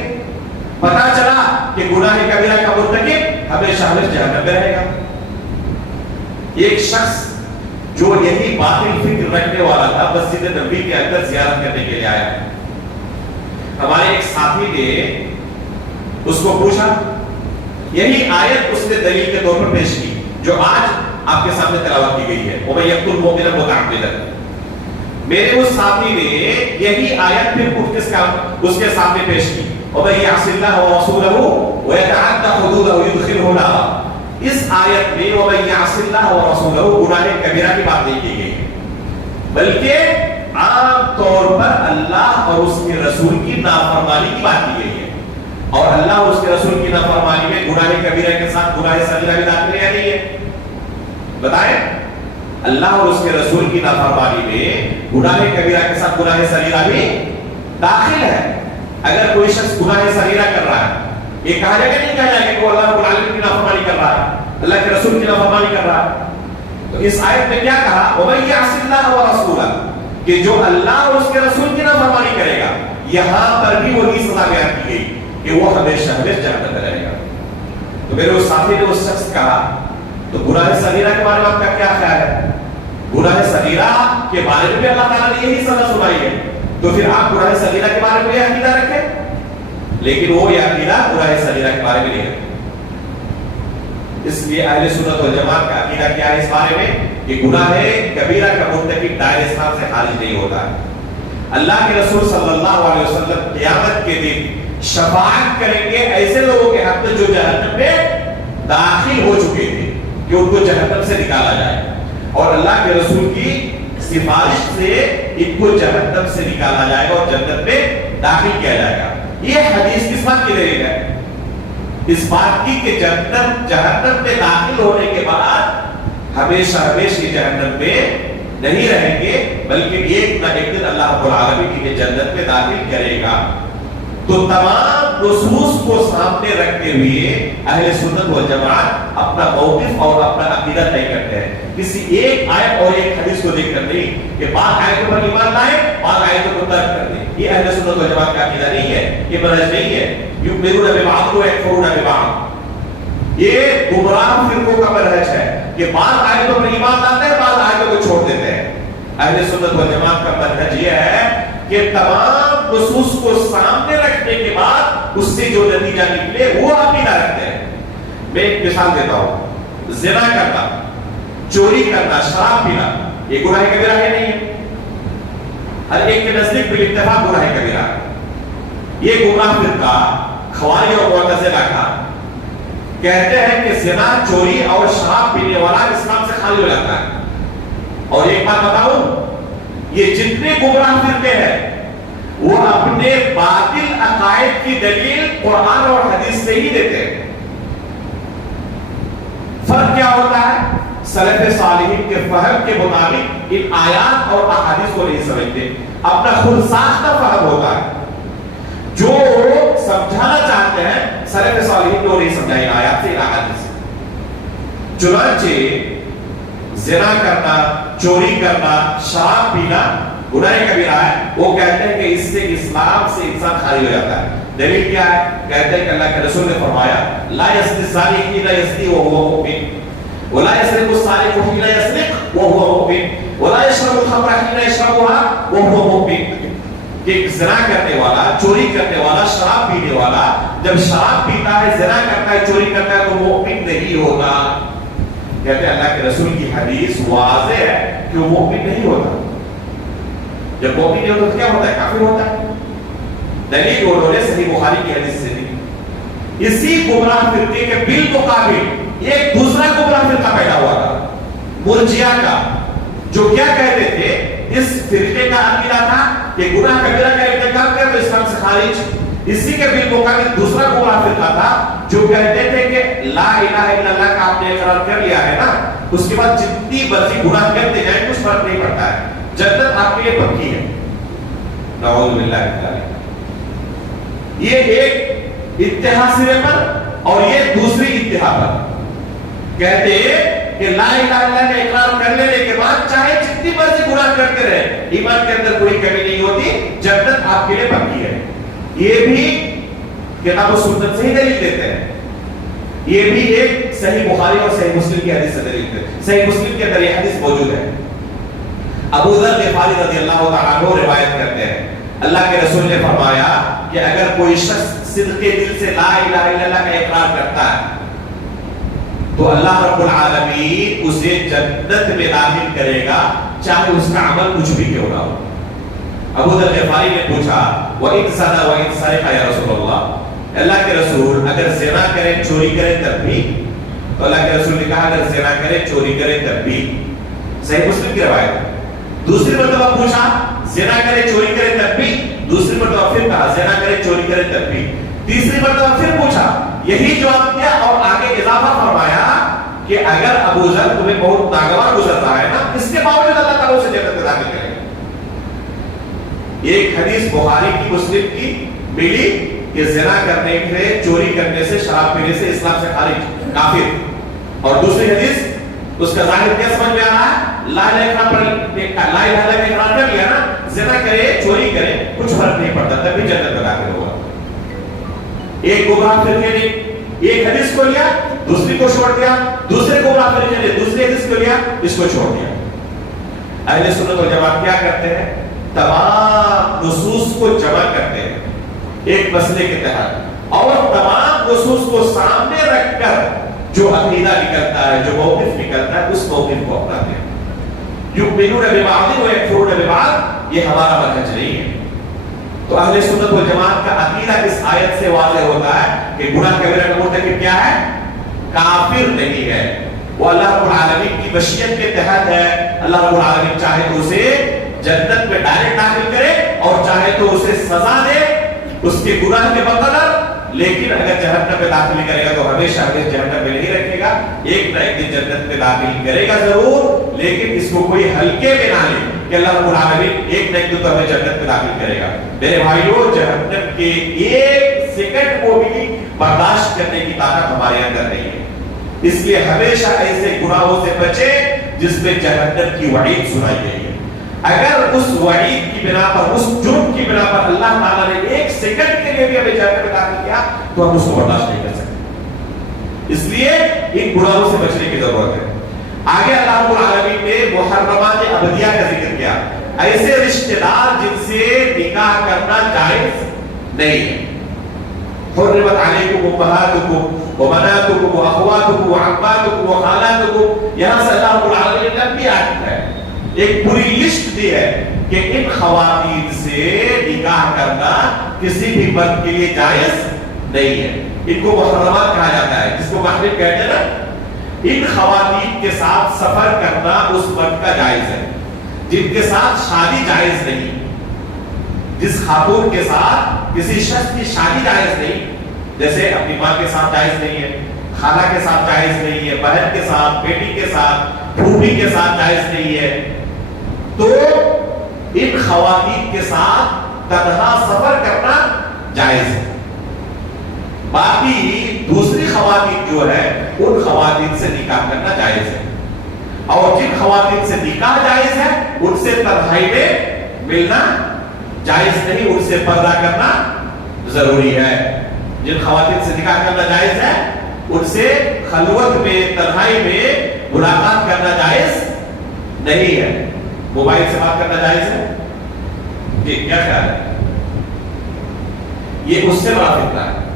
پتا چلا کہ گناہ کبیرہ کا مرتکب ہمیشہ جہنم میں رہے گا۔ ایک شخص جو یہی باطل فکر رکھنے والا تھا مسجد نبوی کے اندر زیارت کرنے کے لیے آیا۔ ہمارے ایک ساتھی نے اس کو پوچھا، یہی آیت اس نے دلیل کے طور پر پیش کی جو آج آپ کے سامنے تلاوت کی گئی ہے، وَمَن يَقْتُلْ مُؤْمِنًا مُتَعَمِّدًا۔ میرے اس ساتھی نے یہی آیت پھر اس کے سامنے پیش کی، وَمَن يَعْصِ اللَّهَ وَرَسُولَهُ وَيَتَعَدَّ حُدُودَهُ يُدْخِلْهُ نَارًا۔ اس آیت میں وَمَن يَعْصِ اللَّهَ وَرَسُولَهُ گناہ کبیرہ کی بات نہیں کی گئی، بلکہ عام طور پر اللہ اور اس کے رسول کی نافرمانی کی بات کی گئی ہے، اور اللہ اور اس کے رسول کی نافرمانی میں گناہ کبیرہ کے ساتھ گناہ صغیرہ بھی داخل ہے یا نہیں ہے؟ بتائیں، اللہ اور اس کے رسول کی نافرمانی میں گناہ کبیرہ کے ساتھ گناہ صغیرہ بھی داخل ہے۔ اگر کوئی شخص گناہ صغیرہ کر رہا ہے، یہ کہا جائے گا نہیں کہا جائے گا کہ وہ اللہ رب العالمین کی نافرمانی کر رہا ہے، اللہ کے رسول کی نافرمانی کر رہا ہے، تو اس آیت میں کیا کہا؟ وَمَن يَعْصِ اللَّهَ وَرَسُولَهُ، کہ جو اللہ اور اس کے رسول کی نافرمانی کرے گا، یہاں پر بھی وہی سزا بیان کی گئی کہ وہ ہمیشہ جہنم میں رہے گا۔ تو میرے اس ساتھی نے اس شخص کہا تو گناہ صغیرہ کے بارے میں آپ کا کیا خیال ہے؟ گناہ صغیرہ کے بارے میں بھی اللہ تعالیٰ نے یہی سزا سنائی ہے، تو پھر آپ گناہ صغیرہ کے بارے میں یہ عقیدہ رکھیں، لیکن وہ یہ عقیدہ گناہ صغیرہ کے بارے میں نہیں ہے۔ اس لیے اہل سنت والجماعت کا عقیدہ کیا ہے اس بارے میں کہ گناہ کبیرہ کا مرتکب دائرہ اسلام سے خارج نہیں ہوتا ہے۔ اللہ کے رسول صلی اللہ علیہ وسلم قیامت کے دن شفاعت کریں گے ایسے لوگوں کے حق میں جو جہنم میں داخل ہو چکے تھے کہ ان کو جہنم سے نکالا جائے، اور اللہ کے رسول کی سفارش سے ان کو جہنم سے نکالا جائے گا اور جنت میں داخل کیا جائے گا۔ یہ حدیث کس بات کی دلیل ہے؟ اس بات کی کہ جہنم میں داخل ہونے کے بعد ہمیشہ ہمیشہ جہنم میں نہیں رہیں گے، بلکہ ایک نہ ایک دن اللہ رب العالمین انہیں جنت میں داخل کرے گا۔ تو تمام نصوص کو سامنے رکھتے ہوئے اہل سنت والجماعت اپنا موقف اور اپنا عقیدہ طے کرتے ہیں، کسی ایک آیت اور ایک حدیث کو دیکھ کر نہیں کہ بعض آیتوں پر ایمان لائے بعض آیتوں کو ترک کر دیں۔ یہ اہل سنت والجماعت کا عقیدہ نہیں ہے، یہ منہج نہیں ہے۔ یؤمنون ببعض ویکفرون ببعض، یہ گمراہ فرقوں کا منہج ہے کہ بعض آیتوں پر ایمان لاتے ہیں بعض آیتوں کو چھوڑ دیتے ہیں۔ اہل سنت والجماعت کا منہج یہ ہے کہ تمام نصوص کو سامنے رکھنے کے بعد اس سے جو نتیجہ نکلے وہ عقیدہ رکھتے ہیں۔ میں ایک مثال دیتا ہوں، زنا کرنا، چوری کرنا، شراب پینا، یہ گناہ کبیرہ ہے نہیں ہے؟ ہر ایک کے نزدیک بالاتفاق گناہ کبیرہ ہے۔ یہ گناہ فرقہ خوارج اور معتزلہ کا کہتے ہیں کہ زنا، چوری اور شراب پینے والا اسلام سے خارج ہو جاتا ہے۔ اور ایک بات بتاؤں، یہ جتنے گمراہ فرقے ہیں وہ اپنے باطل عقائد کی دلیل قرآن اور حدیث سے ہی دیتے ہیں۔ فرق کیا ہوتا ہے؟ سلف صالحین کے فہم کے مطابق ان آیات اور احادیث کو نہیں سمجھتے، اپنا خود ساختہ فہم ہوتا ہے۔ جو سمجھانا چاہتے ہیں سلف صالحین کو نہیں سمجھائے آیات سے احادیث سے۔ چنانچہ زنا کرنا، چوری کرنا، شراب پینا گناہ کبیرہ ہے، وہ کہتے ہیں کہ اس سے اسلام سے انسان خارج ہو جاتا ہے۔ دلیل کیا ہے؟ کہتے ہیں کہ اللہ کے رسول نے فرمایا لا یزنی الزانی حین یزنی وهو مؤمن ولا يسرق السارق حين يسرق وهو مؤمن ولا يشرب الخمر حين يشربها وهو مؤمن، کہ زنا کرنے والا، چوری کرنے والا، شراب پینے والا جب شراب پیتا ہے، زنا کرتا ہے، چوری کرتا ہے تو مؤمن نہیں ہوگا۔ کہتے ہیں اللہ کے رسول کی حدیث واضح ہے کہ وہ مومن نہیں ہوتا۔ جب مومن نہیں ہوتا تو کیا ہوتا ہے؟ کافر ہوتا ہے۔ دلیل انہوں نے صحیح بخاری کی حدیث سے دی۔ اسی گمراہ فرقے کے بالمقابل ایک دوسرا گمراہ فرقہ پیدا ہوا تھا، مرجئہ کا، جو کیا کہتے تھے؟ اس فرقے کا عقیدہ تھا کہ گناہ کبیرہ کا ارتکاب کرے تو اسلام سے خارج۔ اسی کے بالمقابل دوسرا گمراہ فرقہ تھا جو کہتے تھے کہ لا الہ الا اللہ کا آپ نے اقرار کر لیا ہے نا، اس کے بعد جتنی مرضی گناہ کرتے جائیں کچھ فرق نہیں پڑتا ہے، جنت آپ کے لیے پکی ہے۔ نعوذ باللہ من ذلک۔ یہ ایک انتہا سرے پر اور یہ دوسری انتہا پر کہتے کہ لا الہ الا اللہ کا اقرار کر لینے کے بعد چاہے جتنی مرضی گناہ کرتے رہے ایمان کے اندر کوئی کمی نہیں ہوتی، جنت آپ کے لیے پکی ہے۔ یہ بھی کتاب و سنت سے ہی دلیل دیتے ہیں۔ یہ بھی ایک صحیح بخاری اور صحیح مسلم کی حدیث سے دلیل دیتے ہیں۔ صحیح مسلم کے اندر یہ حدیث موجود ہے۔ ابو ذر غفاری رضی اللہ تعالیٰ عنہ روایت کرتے ہیں، اللہ کے رسول نے فرمایا کہ اگر کوئی شخص صدق دل سے لا الہ الا اللہ کا اقرار کرتا ہے تو اللہ رب العالمین اسے جنت میں داخل کرے گا، چاہے اس کا عمل کچھ بھی کیوں نہ ہو۔ ابو ذر غفاری نے پوچھا وَإِنْ زَنَا وَإِنْ سَرِقَ یا رسول اللہ، اللہ کے رسول اگر زنا کرے چوری کرے تب بھی؟ تو اللہ کے رسول نے کہا اگر زنا کرے چوری کرے تب بھی۔ صحیح مسلم کی روایت۔ دوسری مرتبہ پوچھا زنا کرے چوری کرے تب بھی، دوسری مرتبہ پھر کہا زنا کرے چوری کرے تب بھی، تیسری مرتبہ پھر پوچھا، یہی جواب دیا اور آگے اضافہ فرمایا کہ اگر ابو ذر تمہیں بہت ناگوار گزر رہا ہے نا، اس کے باوجود اللہ تعالیٰ اسے جنت میں داخل کرے گا۔ ایک حدیث بخاری کی مسلم کی ملی کہ زنا کرنے سے، چوری کرنے سے، شراب پینے سے اسلام سے خارج، کافر، اور دوسری حدیث اس کا ظاہر کیا سمجھ میں آ رہا ہے؟ لا الہ الا اللہ کا اقرار کر لیا نا، زنا کرے چوری کرے کچھ فرق نہیں پڑتا، تب بھی جنت میں داخل ہوگا۔ ایک گمراہ فرقے نے ایک حدیث کو لیا، دوسری کو چھوڑ دیا، دوسرے گمراہ فرقے نے دوسری حدیث کو لیا، اس کو چھوڑ دیا۔ اہل سنت والجماعت کیا کرتے ہیں؟ تمام نصوص کو جمع کرتے ہیں ایک مسئلے کے تحت، اور تمام نصوص کو سامنے رکھ کر جو عقیدہ نکلتا ہے، جو موقف نکلتا ہے، اس موقف کو اپناتے ہیں۔ یؤمنون ببعض ویکفرون ببعض، یہ ہمارا منہج نہیں ہے۔ تو اہل سنت والجماعت کا عقیدہ اس آیت سے واضح ہوتا ہے کہ گناہ کبیرہ کا مرتکب کیا ہے؟ کافر نہیں ہے، وہ اللہ رب العالمین کی مشیت کے تحت ہے۔ اللہ رب العالمین چاہے تو اسے جنت میں ڈائریکٹ داخل کرے اور چاہے تو اسے سزا دے اس کے گناہ کے بقدر، لیکن اگر جہنم میں داخل کرے گا تو ہمیشہ ہمیشہ جہنم میں نہیں رکھے گا، ایک نہ ایک دن جنت میں داخل کرے گا ضرور، لیکن اس کو کوئی ہلکے میں نہ لے کہ اللہ رب العالمین ایک نہ ایک دن تو ہمیں جنت میں داخل کرے گا۔ میرے بھائیوں، جہنم کے ایک سیکنڈ کو بھی برداشت کرنے کی طاقت ہمارے اندر نہیں ہے، اس لیے ہمیشہ ایسے گناہوں سے بچے جس میں جہنم کی وعید سنائی گئی ہے۔ اگر اس وعید کی بنا پر، اس جرم کی بنا پر اللہ تعالیٰ نے ایک سیکنڈ کے لیے بھی ہمیں جہنم میں داخل کیا تو ہم اس کو برداشت نہیں کر سکتے، اس لیے ان گناہوں سے بچنے کی ضرورت ہے۔ آگے اللہ رب العالمین نے محرمات ابدیہ کا ذکر کیا، ایسے رشتہ دار جن سے نکاح کرنا جائز نہیں ہے۔ حرمت علیکم امہاتکم وبناتکم واخواتکم وعماتکم وخالاتکم، یہاں سے اللہ رب العالمین نے بھی آتا ہے، ایک پوری لسٹ دی ہے کہ ان خواتین سے نکاح کرنا کسی بھی مرد کے لیے جائز نہیں ہے۔ ان کو محرمات کہا جاتا ہے، جس کو محرم کہتے ہیں نا۔ ان خواتین کے ساتھ سفر کرنا اس مرد کا جائز ہے جن کے ساتھ شادی جائز نہیں۔ جس خاتون کے ساتھ کسی شخص کی شادی جائز نہیں، جیسے اپنی ماں کے ساتھ جائز نہیں ہے، خالہ کے ساتھ جائز نہیں ہے، بہن کے ساتھ، بیٹی کے ساتھ، پھوپھی کے ساتھ جائز نہیں ہے، تو ان خواتین کے ساتھ تنہا سفر کرنا جائز ہے۔ باقی دوسری خواتین جو ہے ان خواتین سے نکاح کرنا جائز ہے، اور جن خواتین سے نکاح جائز ہے ان سے تنہائی میں ملنا جائز نہیں، ان سے پردہ کرنا ضروری ہے۔ جن خواتین سے نکاح کرنا جائز ہے ان سے خلوت میں، تنہائی میں ملاقات کرنا جائز نہیں ہے۔ موبائل سے بات کرنا جائز ہے؟ جی کیا خیال ہے؟ یہ اس سے بڑا فتنہ ہے،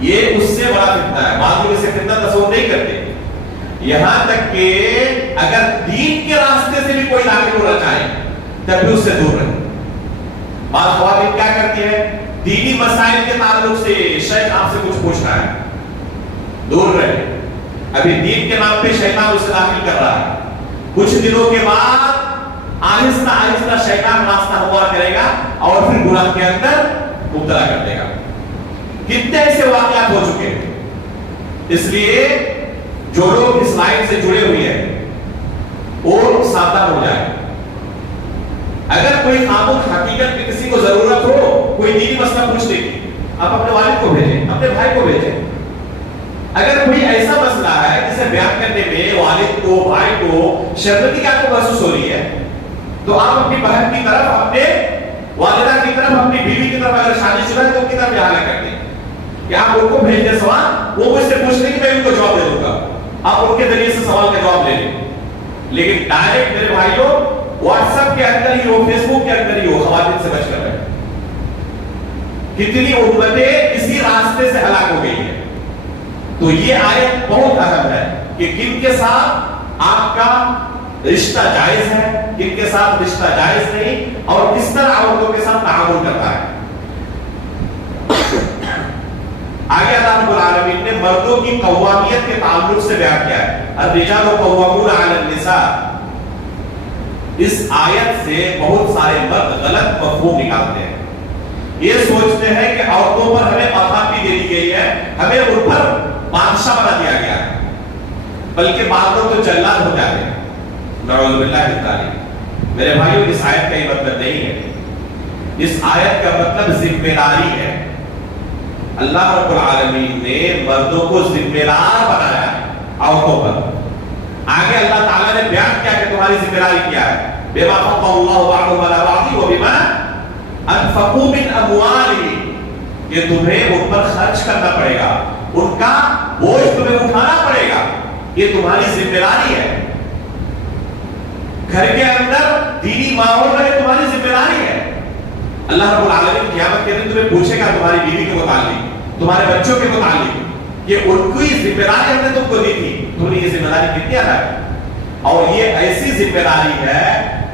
یہ اس سے بڑا فتنہ ہے۔ بعض لوگ اسے فتنہ تصور نہیں کرتے، یہاں تک کہ اگر دین کے راستے سے بھی کوئی داخل ہونا چاہے تب بھی اس سے دور رہے۔ بعض خواتین کیا کرتی ہے، دینی مسائل کے تعلق سے شیخ آپ سے کچھ پوچھ رہا ہے، دور رہے، ابھی دین کے نام پہ شیطان اسے داخل کر رہا ہے، کچھ دنوں کے بعد آہستہ آہستہ شیطان راستہ ہموار کرے گا اور پھر گناہ کے اندر مبتلا کر دے گا۔ کتنے ایسے واقعات ہو چکے ہیں۔ اس لیے جو لوگ اس لائن سے جڑے ہوئے ہیں وہ ساودھان ہو جائیں۔ اگر کوئی خاتون حقیقت میں کسی کو ضرورت ہو، کوئی دینی مسئلہ پوچھنے کی، آپ اپنے والد کو بھیجیں، اپنے بھائی کو بھیجیں۔ اگر کوئی ایسا مسئلہ ہے جسے بیان کرنے میں والد کو، بھائی کو شرمندگی آپ کو محسوس ہو رہی ہے، تو آپ اپنی بہن کی طرف، اپنے والدہ کی طرف، اپنی بیوی کی طرف، اگر شادی شدہ ہے تو ان کی طرف احالہ کر دیں کہ آپ ان کو بھیج دیں سوال، وہ مجھ سے پوچھ لیں کہ میں ان کو جواب دے دوں گا، آپ ان کے ذریعے سے سوال کا جواب لے لیں۔ لیکن ڈائریکٹ میرے بھائیوں واٹس ایپ کے اندر ہی ہو، فیس بک کے اندر ہی ہو، خواتین سے بچ کر رہے۔ کتنی امتیں اسی راستے سے ہلاک ہو گئی ہیں۔ تو یہ آیت بہت اہم ہے کہ کن کے ساتھ آپ کا رشتہ جائز ہے، کن کے ساتھ رشتہ جائز نہیں، اور کس طرح عورتوں کے ساتھ تعامل کرتا ہے۔ آگے اللہ رب العالمین نے مردوں کی قوامیت کے تعلق سے بیان کیا ہے، الرجال قوامون علی النساء۔ اس آیت سے بہت سارے مرد غلط مفہوم نکالتے ہیں، یہ سوچتے ہیں کہ عورتوں پر ہمیں اتھارٹی دے دی گئی ہے، ہمیں ان پر بادشاہ بنا دیا گیا ہے، بلکہ بعض لوگ تو جلاد ہو جاتے ہیں، نعوذ باللہ من ذالک۔ میرے بھائیوں اس آیت کا یہ مطلب نہیں ہے، اس آیت کا مطلب ذمہ داری ہے۔ اللہ رب العالمین نے مردوں کو ذمہ دار بنایا عورتوں پر۔ آگے اللہ تعالیٰ نے بیان کیا کہ تمہاری ذمہ داری کیا ہے، بما فضل اللہ بعضهم علی بعض وبما انفقوا من اموالهم، کہ تمہیں ان پر خرچ کرنا پڑے گا، ان کا بوجھ تمہیں اٹھانا پڑے گا، یہ تمہاری ذمہ داری ہے۔ گھر کے اندر دینی ماحول رہے، تمہاری ذمہ داری ہے۔ اللہ رب العالمین قیامت کے دن تمہیں پوچھے گا تمہاری بیوی کے متعلق، تمہارے بچوں کے متعلق، کہ ان کی ذمہ داری ہم نے تم کو دی تھی، تم نے یہ ذمہ داری کتنی ادا کی؟ اور یہ ایسی ذمہ داری ہے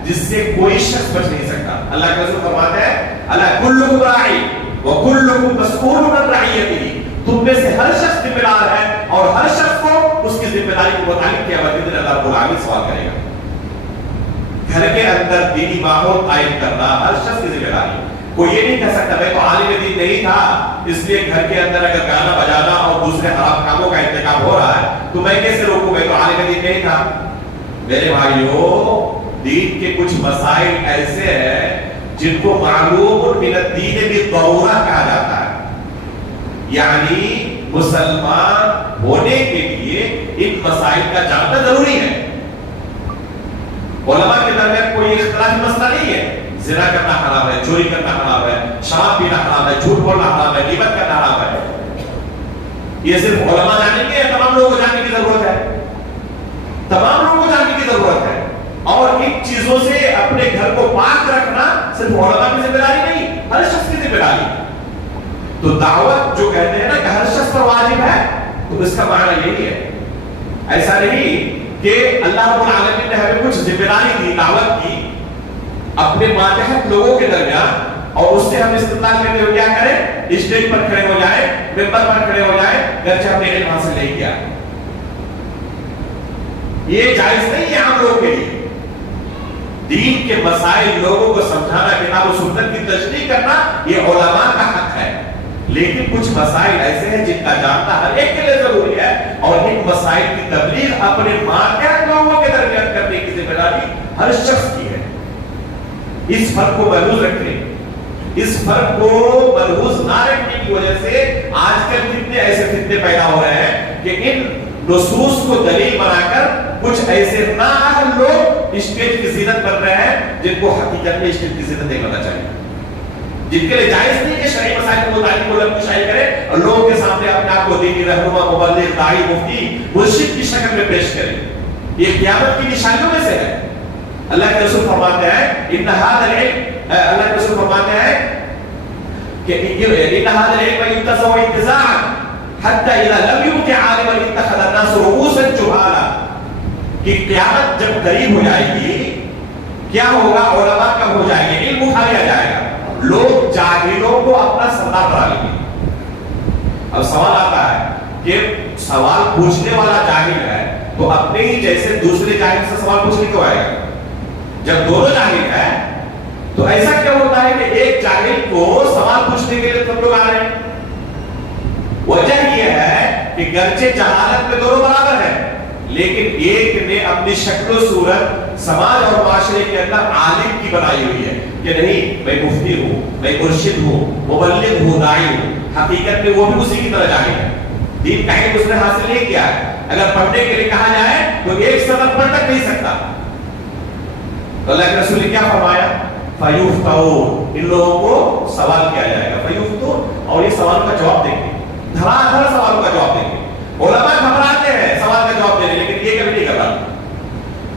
جس سے کوئی شخص بچ نہیں سکتا۔ اللہ کے رسول فرماتے ہیں الا کلکم راعی وکلکم مسئول عن رعیتہ، تم میں سے ہر شخص ذمہ دار ہے اور ہر شخص کو اس کی ذمہ داری کے متعلق قیامت کے دن اللہ رب العالمین سوال کرے گا۔ گھر کے اندر دینی ماحول قائم کرنا ہر شخص کی ذمہ داری۔ کوئی یہ نہیں کہہ سکتا میں تو عالم دین نہیں تھا اس لیے گھر کے اندر اگر گانا بجانا اور دوسرے حرام کاموں کا ارتکاب ہو رہا ہے تو میں کیسے روکوں، میں تو عالم دین نہیں تھا۔ میرے بھائیوں، دین کے کچھ مسائل ایسے ہیں جن کو معلوم من الدین بالضرورہ کہا جاتا ہے، یعنی مسلمان ہونے کے لیے ان مسائل کا جاننا ضروری ہے۔ علماء کے درمیان کوئی اختلافی مسئلہ نہیں ہے، زنا کرنا حرام ہے، چوری کرنا حرام ہے، شراب پینا حرام ہے، جھوٹ بولنا حرام ہے، غیبت کرنا حرام ہے۔ یہ صرف علماء جانیں گے یا تمام لوگوں کو جاننے کی ضرورت ہے؟ تمام لوگوں کو جاننے کی ضرورت ہے۔ اور ان چیزوں سے اپنے گھر کو پاک رکھنا صرف علماء کی ذمہ داری نہیں، ہر شخص کی ذمہ داری۔ تو دعوت جو کہتے ہیں نا کہ ہر شخص پر واجب ہے، تو اس کا معنی یہی ہے۔ ایسا نہیں کہ اللہ رب العالمین نے ہمیں کچھ ذمہ داری دی دعوت کی اپنے ماتحت لوگوں کے درمیان اور اس سے ہم استدلال کرتے ہوئے کیا کریں، اسٹیج پر کھڑے ہو جائیں، ممبر پر کھڑے ہو جائیں، گرچہ ہم نے علم حاصل نہیں کیا۔ یہ جائز نہیں ہے ہم لوگوں کے لیے۔ دین کے مسائل لوگوں کو سمجھانا، کتاب و سنت کی تشریح کرنا یہ علماء کا حق ہے، لیکن کچھ مسائل ایسے ہیں جن کا جاننا ہر ایک کے لیے ضروری ہے، اور ان مسائل کی تبلیغ اپنے ماتحت لوگوں کے درمیان کرنے کی ذمہ داری ہر شخص کی ہے۔ اس فرق کو محفوظ رکھیں، اس فرق کو محفوظ نہ رکھنے کی وجہ سے آج کل کتنے ایسے فتنے پیدا ہو رہے ہیں کہ ان نصوص کو دلیل بنا کر کچھ ایسے نااہل لوگ اسٹیج کی زینت بن رہے ہیں جن کو حقیقت میں اسٹیج کی زینت نہیں بننا چاہیے، جن کے لیے جائز نہیں کہ شرعی مسائل کے متعلق علم شائع کرے اور لوگوں کے سامنے اپنے آپ کو دینی رہنما، مبلغ، داعی، مفتی، مرشد کی شکل میں پیش کرے۔ یہ قیامت کی نشانیوں میں سے ہے۔ اللہ کے رسول فرماتے ہیں ان هذا العلم، اللہ کے رسول فرماتے ہیں کہ ان هذا العلم ينتزع انتزاعا حتى اذا لم يبق عالما اتخذ الناس رؤوسا جهالا، کہ قیامت جب قریب ہو جائے گی کیا ہوگا، علماء کم ہو جائیں گے، علم اٹھا لیا جائے گا، لوگ جاہلوں کو اپنا سردار بنا لیں گے۔ اب سوال آتا ہے کہ سوال پوچھنے والا جاہل ہے تو اپنے ہی جیسے دوسرے جاہل سے سوال پوچھنے کیوں آئے گا؟ جب دونوں جاہل ہیں تو ایسا کیا ہوتا ہے کہ ایک جاہل کو سوال پوچھنے کے لیے سب لوگ آ رہے ہیں؟ وجہ یہ ہے کہ گرچہ جہالت میں دونوں برابر ہیں، لیکن ایک نے اپنی شکل و صورت سماج اور معاشرے کے اندر عالم کی بنائی ہوئی ہے کہ نہیں میں مفتی ہوں، میں مرشد ہوں، مبلغ ہوں، داعی ہوں۔ حقیقت میں وہ بھی اسی کی طرح جاہل ہے، دین کا علم اس نے حاصل نہیں کیا ہے۔ اگر پڑھنے کے لیے کہا جائے تو ایک سطر پڑھ تک نہیں سکتا۔ تو اللہ کے رسول نے کیا فرمایا؟ فَيُفْتَوْنَ، ان لوگوں کو سوال کیا جائے گا، فَيُفْتَوْنَ، اور یہ سوال کا جواب دیں گے، دھڑا دھڑ سوالوں کا جواب دیں گے۔ علماء گھبراتے ہیں سوال کا جواب دینے، لیکن یہ کبھی نہیں گھبراتے۔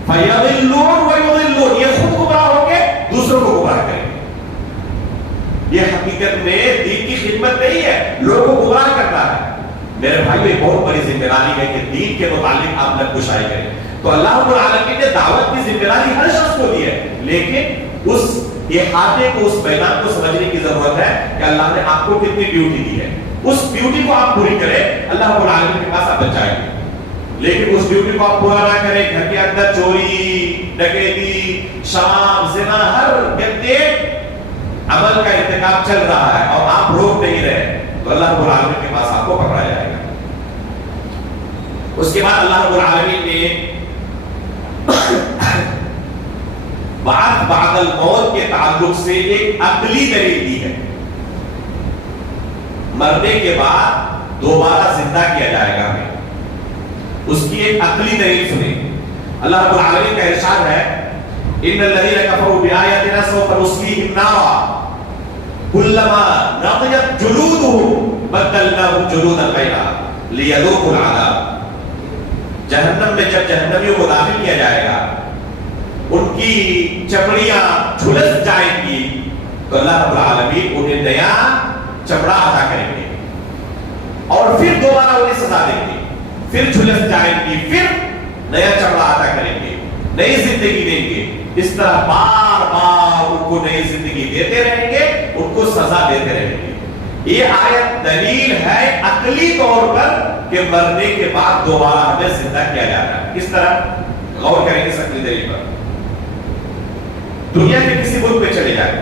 فَيَضِلُّونَ وَيُضِلُّونَ، یہ خود گمراہ ہو کے دوسروں کو گمراہ کریں گے۔ یہ حقیقت میں دین کی خدمت نہیں ہے، لوگوں کو گمراہ کرنا ہے۔ میرے بھائیو، ایک بہت بڑی ذمہ داری ہے کہ دین کے متعلق آپ نقشائی کریں۔ تو اللہ رب العالمین نے دعوت کی ذمہ داری ہر شخص کو دی ہے، لیکن اس احاطے کو، اس میدان کو سمجھنے کی ضرورت ہے کہ اللہ نے آپ کو کتنی ڈیوٹی دی ہے۔ اس ڈیوٹی کو آپ پوری کریں، اللہ رب العالمین کے پاس آپ بچ جائیں گے۔ لیکن اس ڈیوٹی کو آپ پورا نہ کریں، گھر کے اندر چوری، ڈکیتی، شراب، زنا، ہر گندے عمل کا ارتکاب چل رہا ہے اور آپ روک نہیں رہے، تو اللہ رب العالمین کے پاس آپ کو پکڑا جائے گا۔ اس کے بعد اللہ رب العالمین نے بعد الموت کے تعلق سے ایک عقلی دلیل دی ہے۔ مرنے کے بعد دوبارہ زندہ کیا جائے گا ہمیں، اس کی ایک عقلی دلیل سنیں۔ اللہ رب العالمین کا ارشاد ہے ان الذين كفروا بآياتنا سوف نصليهم نارا كلما نضجت جلودهم بدلناهم جلودا غيرها ليذوقوا العذاب۔ جہنم میں جب جہنمیوں کو داخل کیا جائے گا، ان کی چمڑیاں جھلس جائیں گی، تو اللہ رب العالمین انہیں نیا چمڑا عطا کریں گے۔ اور پھر دوبارہ انہیں سزا دیں گے، پھر جھلس جائیں گی، پھر نیا چمڑا عطا کریں گے، نئی زندگی دیں گے. اس طرح بار بار ان کو نئی زندگی دیتے رہیں گے، ان کو سزا دیتے رہیں گے. یہ آیت دلیل ہے عقلی طور پر کہ مرنے کے بعد دوبارہ ہمیں زندہ کیا جا رہا ہے. کس طرح؟ غور کریں گے اس عقلی دلیل پر. دنیا کے کسی ملک میں چلے جائیں،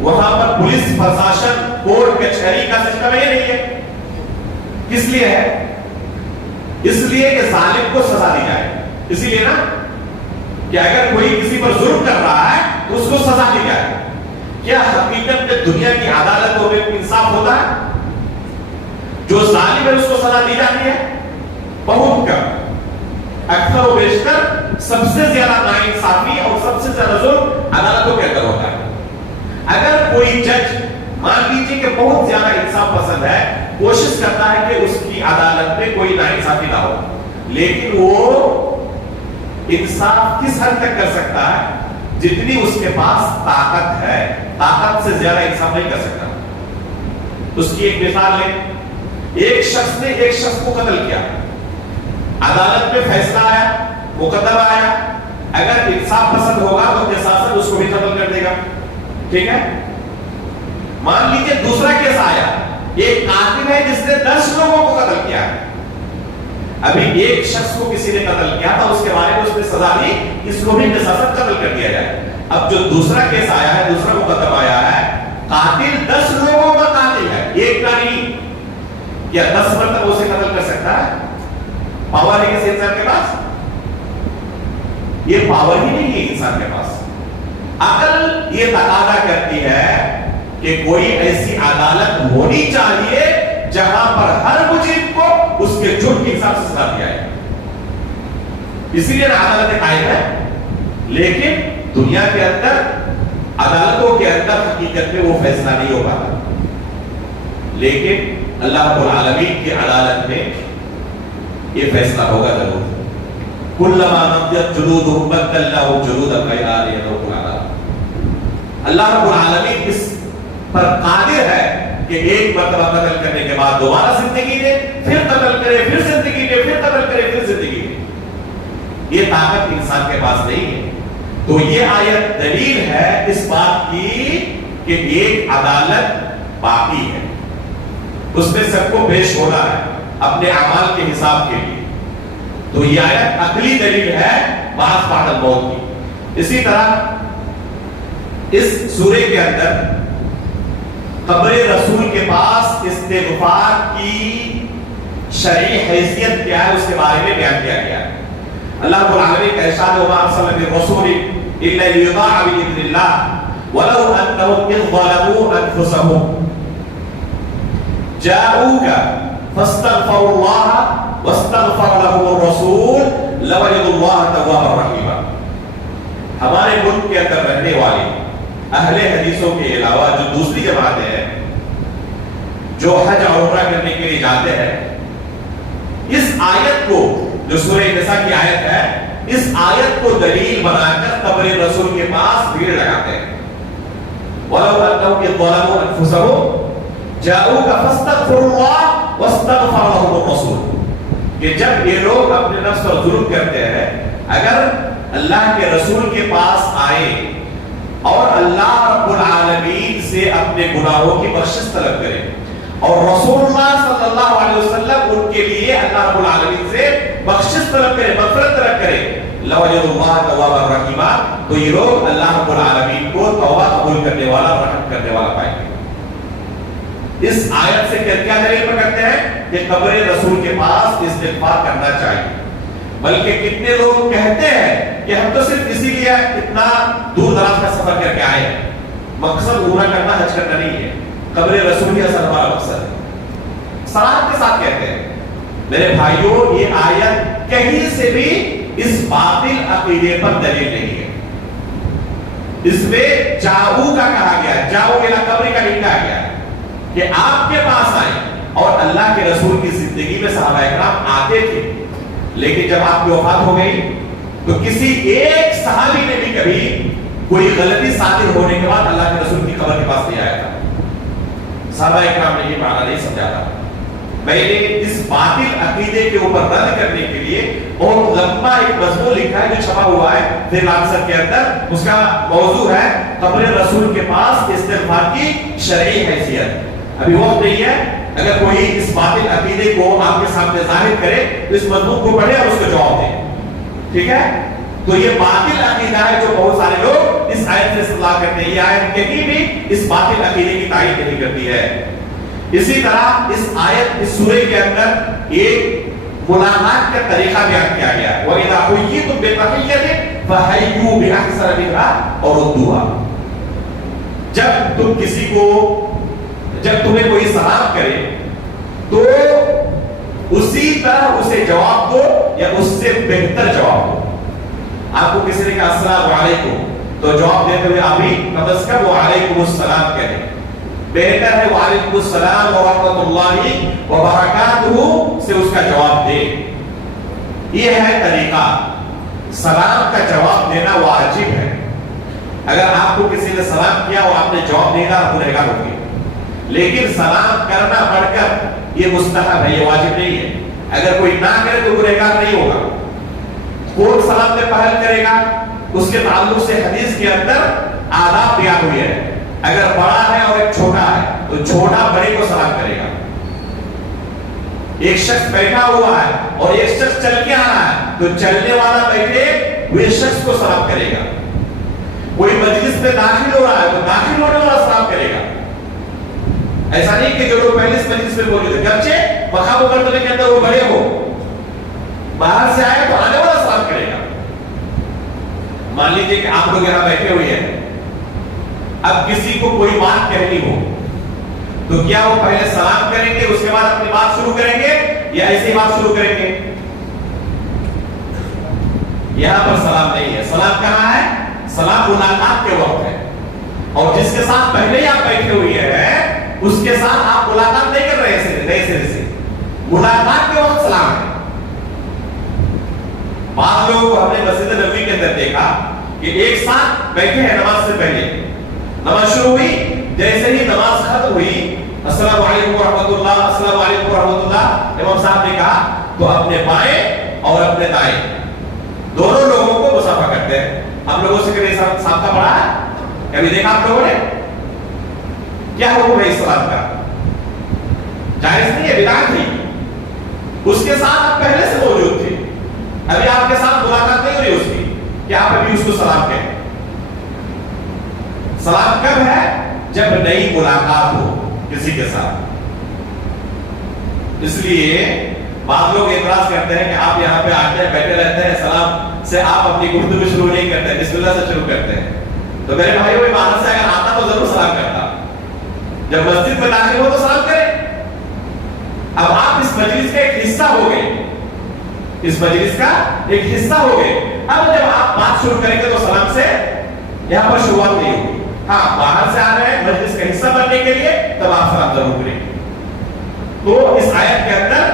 وہاں پر پولیس پرشاسن کورٹ کچہری کا سسٹم یہ نہیں ہے. کس لیے ہے؟ اس لیے کہ ظالم کو سزا دی جائے. اسی لیے نا کہ اگر کوئی کسی پر ظلم کر رہا ہے تو اس کو سزا دی جائے. کیا حقیقت میں دنیا کی عدالتوں میں انصاف ہوتا ہے؟ جو ظالم ہے اس کو سزا دی جاتی ہے؟ بہت کم. اکثر و بیشتر سب سے زیادہ ناانصافی اور سب سے زیادہ ظلم عدالتوں کے اندر ہوتا ہے. اگر کوئی جج مان لیجیے کہ بہت زیادہ انصاف پسند ہے، کوشش کرتا ہے کہ اس کی عدالت میں کوئی ناانصافی نہ ہو، لیکن وہ انصاف کس حد تک کر سکتا ہے؟ جتنی اس کے پاس طاقت ہے. طاقت سے زیادہ انصاف نہیں کر سکتا. اس کی ایک مثال لیں. ایک شخص نے ایک شخص کو قتل کیا، عدالت میں فیصلہ آیا، مقدمہ آیا. اگر انصاف پسند ہوگا تو قصاصاً اس کو بھی قتل کر دے گا. ٹھیک ہے؟ مان لیجیے دوسرا کیس آیا، ایک قاتل ہے جس نے 10 لوگوں کو قتل کیا. ابھی ایک شخص کو کسی نے قتل کیا تھا، اس کے بارے میں اس نے سزا دی، اس کو بھی قصاصاً قتل کر دیا جائے. اب جو دوسرا کیس آیا ہے، دوسرا مقدمہ آیا ہے، قاتل 10 لوگوں کا قاتل ہے، ایک کا نہیں. کیا 10 مرتبہ اسے قتل کر سکتا ہے؟ پاور ہے کسی انسان کے پاس؟ یہ پاور ہی نہیں ہے انسان کے پاس. عقل یہ تقاضا کرتی ہے کہ کوئی ایسی عدالت ہونی چاہیے جہاں پر ہر مجرم کو اس کے جرم کے حساب سے سزا دیا جائے. اسی لیے عدالتیں قائم ہے. لیکن دنیا کے اندر عدالتوں کے اندر حقیقت میں وہ فیصلہ نہیں ہو پاتا. لیکن اللہ رب العالمین کی عدالت میں یہ فیصلہ ہوگا ضرور. کلما نضجت جلودهم بدلناهم جلودا غیرها ليذوقوا العذاب. اللہ رب العالمین اس پر قادر ہے کہ ایک مرتبہ قتل کرنے کے بعد دوبارہ زندگی دے، پھر قتل کرے، پھر زندگی دے، پھر قتل کرے، پھر زندگی دے. یہ طاقت انسان کے پاس نہیں ہے. تو یہ آیت دلیل ہے اس بات کی کہ ایک عدالت باقی ہے، اس میں سب کو پیش ہونا ہے اپنے اعمال کے حساب کے لیے. تو یہ آیت عقلی دلیل ہے بعض بعد الموت کی. اسی طرح اس سورے کے اندر قبر رسول کے پاس استغفار کی شرعی حیثیت کیا ہے اس کے بارے میں بیان کیا گیا ہے. اللہ رب العالمین کا ارشاد ہے وما ارسلنا من رسول الا ليطاع باذن الله ولو انهم اذ ظلموا انفسهم جاءوك فاستغفروا الله واستغفر لهم الرسول لوجدوا الله توابا رحيما. ہمارے ملک کے اندر رہنے والے اہل حدیثوں کے علاوہ جو دوسری جماعتیں ہیں جو حج اور عمرہ کرنے کے لیے جاتے ہیں، اس آیت کو جو سورہ نساء کی آیت ہے، اس آیت کو دلیل بنا کر قبر رسول کے پاس بھیڑ لگاتے ہیں. وَلَوْ أَنَّهُمْ إِذْ ظَلَمُوا أَنفُسَهُمْ جَاءُوكَ فَاسْتَغْفِرُوا اللَّهَ وَاسْتَغْفَرَ لَهُمُ الرَّسُولُ. کہ جب یہ لوگ اپنے نفس پر ظلم کرتے ہیں، اگر اللہ کے رسول کے پاس آئے اور اللہ رب العالمین سے اپنے گناہوں کی بخشش طلب کرے اور رسول اللہ صلی اللہ علیہ وسلم ان کے لیے اللہ رب العالمین سے بخشش طلب کرے، مغفرت طلب کرے، لوجدوا اللہ توابا رحیما، تو یہ لوگ اللہ رب العالمین کو توبہ قبول کرنے والا، رحم کرنے والا پائیں گے. اس آیت سے کیا دلیل پکڑتے ہیں کہ قبر رسول کے پاس استغفار کرنا چاہیے. بلکہ کتنے لوگ کہتے ہیں کہ ہم تو صرف اسی لیے اتنا دور دراز کا سفر کر کے آئے ہیں، مقصد عمرہ کرنا، حج کرنا نہیں ہے، قبر رسول ہی اصل ہمارا مقصد ہے. صراحت کے ساتھ کہتے ہیں میرے بھائیوں، یہ آیت کہیں سے بھی اس باطل عقیدے پر دلیل نہیں ہے. اس میں جاؤ کا کہا گیا ہے، جاؤ الی قبر کا نہیں کہا گیا ہے کہ آپ کے پاس آئیں. اور اللہ کے رسول کی زندگی میں صحابہ اکرام آتے تھے، لیکن جب آپ کی وفات ہو گئی تو کسی ایک صحابی نے بھی کبھی کوئی غلطی صادر ہونے کے بعد اللہ کے رسول کی قبر کے پاس نہیں آیا تھا. صحابہ اکرام نے یہ معنی نہیں سمجھا تھا. میں نے اس باطل عقیدے کے اوپر رد کرنے کے لیے بہت لمبا ایک مضمون لکھا ہے جو چھپا ہوا ہے فری لانسر کے اندر. اس کا موضوع ہے قبر رسول کے پاس استغفار کی شرعی حیثیت. ابھی وقت نہیں ہے، اگر کوئی اس باطل عقیدے کو آپ کے سامنے ظاہر کرے تو اس مضمون کو پڑھے اور اس کو جواب دیں. ٹھیک ہے؟ تو یہ باطل عقیدہ ہے جو بہت سارے لوگ اس آیت سے استدلال کرتے ہیں. یہ آیت کہیں بھی اس باطل عقیدے کی تائید نہیں کرتی ہے. اسی طرح اس آیت اس سورے کے اندر ایک ملاقات کا طریقہ بیان کیا گیا ہے. وَإِذَا حُيِّيتُم بِتَحِيَّةٍ فَحَيُّوا بِأَحْسَنَ مِنْهَا أَوْ رُدُّوهَا. جب تمہیں کوئی سلام کرے تو اسی طرح اسے جواب دو یا اس سے بہتر جواب دو. آپ کو کسی نے کہا السلام علیکم تو جواب دیتے ہوئے آپ بھی کم از کم وعلیکم السلام کہیں. بہتر ہے وعلیکم السلام ورحمۃ اللہ وبرکاتہ سے اس کا جواب دے. یہ ہے طریقہ. سلام کا جواب دینا واجب ہے. اگر آپ کو کسی نے سلام کیا اور آپ نے جواب نہیں دیا گنہگار ہوگی. لیکن سلام کرنا پڑھ کر یہ مستحب ہے، یہ واجب نہیں ہے. اگر کوئی نہ کرے تو گنہگار نہیں ہوگا. کون سلام میں پہل کرے گا اس کے تعلق سے حدیث کے اندر آداب بیان ہوئے ہیں. اگر بڑا ہے اور ایک چھوٹا ہے تو چھوٹا بڑے کو سلام کرے گا. ایک شخص بیٹھا ہوا ہے اور ایک شخص چل کے آ رہا ہے تو چلنے والا بیٹھے ہوئے شخص کو سلام کرے گا. کوئی مجلس میں داخل ہو رہا ہے تو داخل ہونے والا سلام کرے گا. ایسا نہیں کہ جو لوگ پہلے اس مجلس میں موجود ہیں گرچہ مقام و مرتبے کے اندر وہ بڑے ہو، باہر سے آئے تو آنے والا سلام کرے گا. مان لیجیے کہ آپ لوگ یہاں بیٹھے ہوئے ہیں، اب کسی کو کوئی بات کہنی ہو تو کیا وہ پہلے سلام کریں گے اس کے بعد اپنی بات شروع کریں گے یا ایسی بات شروع کریں گے؟ یہاں پر سلام نہیں ہے. سلام کہاں ہے؟ سلام ملاقات کے وقت ہے. اور جس کے ساتھ پہلے ہی آپ بیٹھے ہوئے ہیں اس کے ساتھ آپ ملاقات نہیں کر رہے ہیں نئے سرے سے. ملاقات کے وقت سلام ہے. بعض لوگوں کو ہم نے مسجد نبوی کے اندر دیکھا کہ ایک ساتھ بیٹھے ہیں نماز سے پہلے. نماز شروع ہوئی، جیسے ہی نماز ختم ہوئی السلام علیکم ورحمۃ اللہ، السلام علیکم ورحمۃ اللہ امام صاحب نے کہا تو اپنے بائیں اور اپنے دائیں دونوں لوگوں کو مصافحہ کرتے ہیں. ہم لوگوں سے کبھی صاحب کا پڑھا ہے؟ کبھی دیکھا آپ لوگوں نے؟ کیا حکم ہے اسلام کا؟ جائز نہیں ہے، بدعت تھی. اس کے ساتھ آپ پہلے سے موجود تھے، ابھی آپ کے ساتھ ملاقات نہیں ہوئی اس کی، کیا آپ ابھی اس کو سلام کہیں؟ سلام کب ہے؟ جب نئی ملاقات ہو کسی کے ساتھ. اس لیے بعض لوگ اعتراض کرتے ہیں کہ آپ یہاں پہ آتے ہیں بیٹھے رہتے ہیں، سلام سے آپ اپنی گفتگو شروع نہیں کرتے، بسم اللہ سے شروع کرتے ہیں. تو میرے بھائی وہ باہر سے اگر آتا تو ضرور سلام کرتا. جب مسجد میں داخل ہو تو سلام کریں. اب آپ اس مجلس کا ایک حصہ ہو گئے، اس مجلس کا ایک حصہ ہو گئے. اب جب آپ بات شروع کریں گے تو سلام سے یہاں پر شروعات نہیں ہوگی. ہاں باہر سے آ رہے ہیں مجلس کا حصہ بننے کے لیے تب آپ سلام ضرور کریں. تو اس آیت کے اندر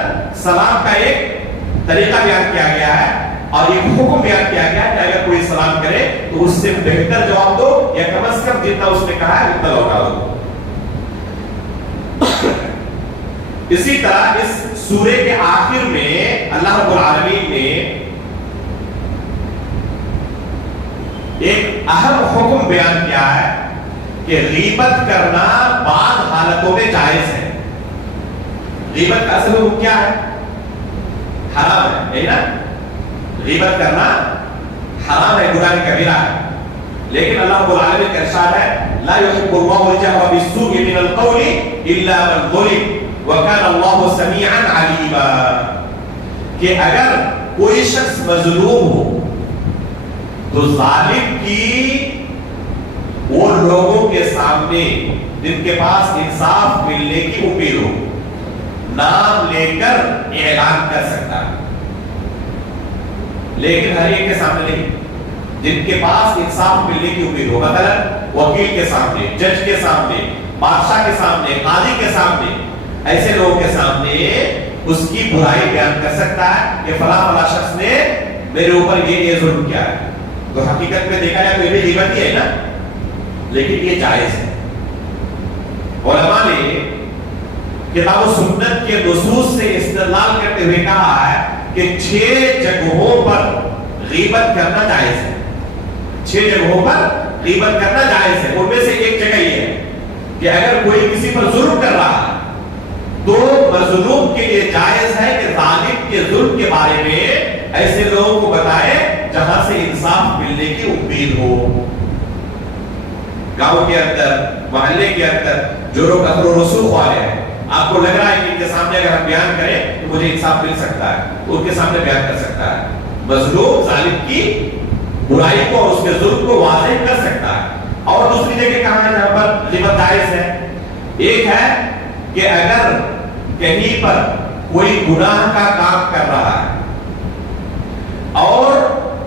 سلام کا ایک طریقہ بیان کیا گیا ہے اور ایک حکم بیان کیا گیا ہے کہ اگر کوئی سلام کرے تو اس سے بہتر جواب دو یا کم از کم جتنا اس نے کہا ہے اتنا لوٹا دو. اسی طرح اس سورے کے آخر میں اللہ رب العالمین نے ایک اہم حکم بیان کیا ہے کہ غیبت کرنا بعض حالتوں میں جائز ہے. غیبت کا اصل حکم کیا ہے؟ حرام ہے، یہی نا؟ غیبت کرنا حرام ہے، گناہ کبیرہ ہے. لیکن اللہ رب العالمین کا ارشاد ہے لا يحب الله الجهر بالسوء من القول الا من ظلم وكان الله سميعا عليما. کہ اگر کوئی شخص مظلوم ہو تو ظالم کی وہ لوگوں کے سامنے جن کے پاس انصاف ملنے کی امید ہو نام لے کر اعلان کر سکتا ہے، لیکن ہر ایک کے سامنے نہیں. جن کے پاس انصاف ملنے کی امید ہو، مثلا وکیل کے سامنے، جج کے سامنے، بادشاہ کے سامنے، قاضی کے سامنے، ایسے لوگوں کے سامنے اس کی برائی بیان کر سکتا ہے کہ فلاں فلاں شخص نے میرے اوپر یہ ظلم کیا ہے. تو حقیقت میں دیکھا جائے تو یہ بھی غیبت ہی ہے نا، لیکن یہ جائز ہے. علماء نے کتاب و سنت کے نصوص سے استدلال کرتے ہوئے کہا ہے کہ 6 جگہوں پر غیبت کرنا جائز ہے. 6 جگہوں پر غیبت کرنا جائز ہے. ان میں سے ایک جگہ یہ ہے کہ اگر کوئی کسی پر ظلم کر رہا ہے تو مظلوم کے لیے جائز ہے کہ ظالم کے ظلم کے بارے میں ایسے لوگوں کو بتائے جہاں سے انصاف ملنے کی امید ہو. گاؤں کے اندر، محلے کے اندر جو لوگ اثر و رسوخ والے ہیں، آپ کو لگ رہا ہے کہ ان کے سامنے اگر ہم بیان کریں تو مجھے انصاف مل سکتا ہے، تو ان کے سامنے بیان کر سکتا ہے. مظلوم ظالم کی برائی کو اور اس کے ظلم کو واضح کر سکتا ہے. اور دوسری جگہ کہاں ہے جہاں پر غیبت جائز ہے؟ ایک ہے کہ اگر کہیں پر کوئی گناہ کا کام کر رہا ہے اور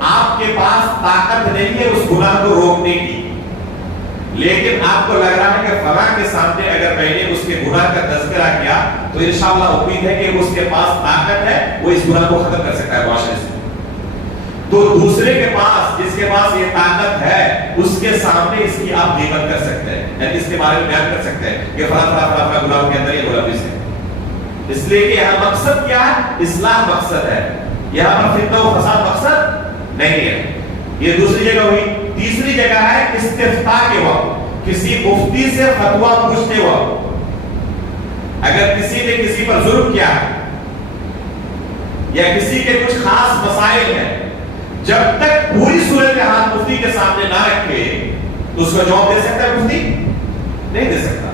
آپ کے پاس طاقت نہیں ہے اس گناہ کو روکنے کی، لیکن آپ کو لگ رہا ہے کہ فلاں کے سامنے اگر میں نے اس کے گناہ کا تذکرہ کیا تو انشاءاللہ امید ہے کہ اس کے پاس طاقت ہے، وہ اس گناہ کو ختم کر سکتا ہے معاشرے سے. تو دوسرے کے پاس، جس کے پاس یہ طاقت ہے، اس کے سامنے اس کی آپ غیبت کر سکتے ہیں، یعنی اس کے بارے میں بیان کر سکتے ہیں کہ فلاں فلاں فلاں گناہ کے اندر یہ ملوث ہے. اس لیے کہ یہاں مقصد کیا ہے؟ اصلاح مقصد ہے، یہاں پر فتنہ و فساد مقصد نہیں ہے. یہ دوسری جگہ ہوئی. تیسری جگہ ہے استفتاء کے وقت، کسی مفتی سے فتویٰ پوچھتے وقت. اگر کسی نے کسی پر ظلم کیا یا کسی کے کچھ خاص مسائل ہیں، جب تک پوری صورتحال مفتی کے سامنے نہ رکھے تو اس کو جواب دے سکتا ہے مفتی؟ نہیں دے سکتا.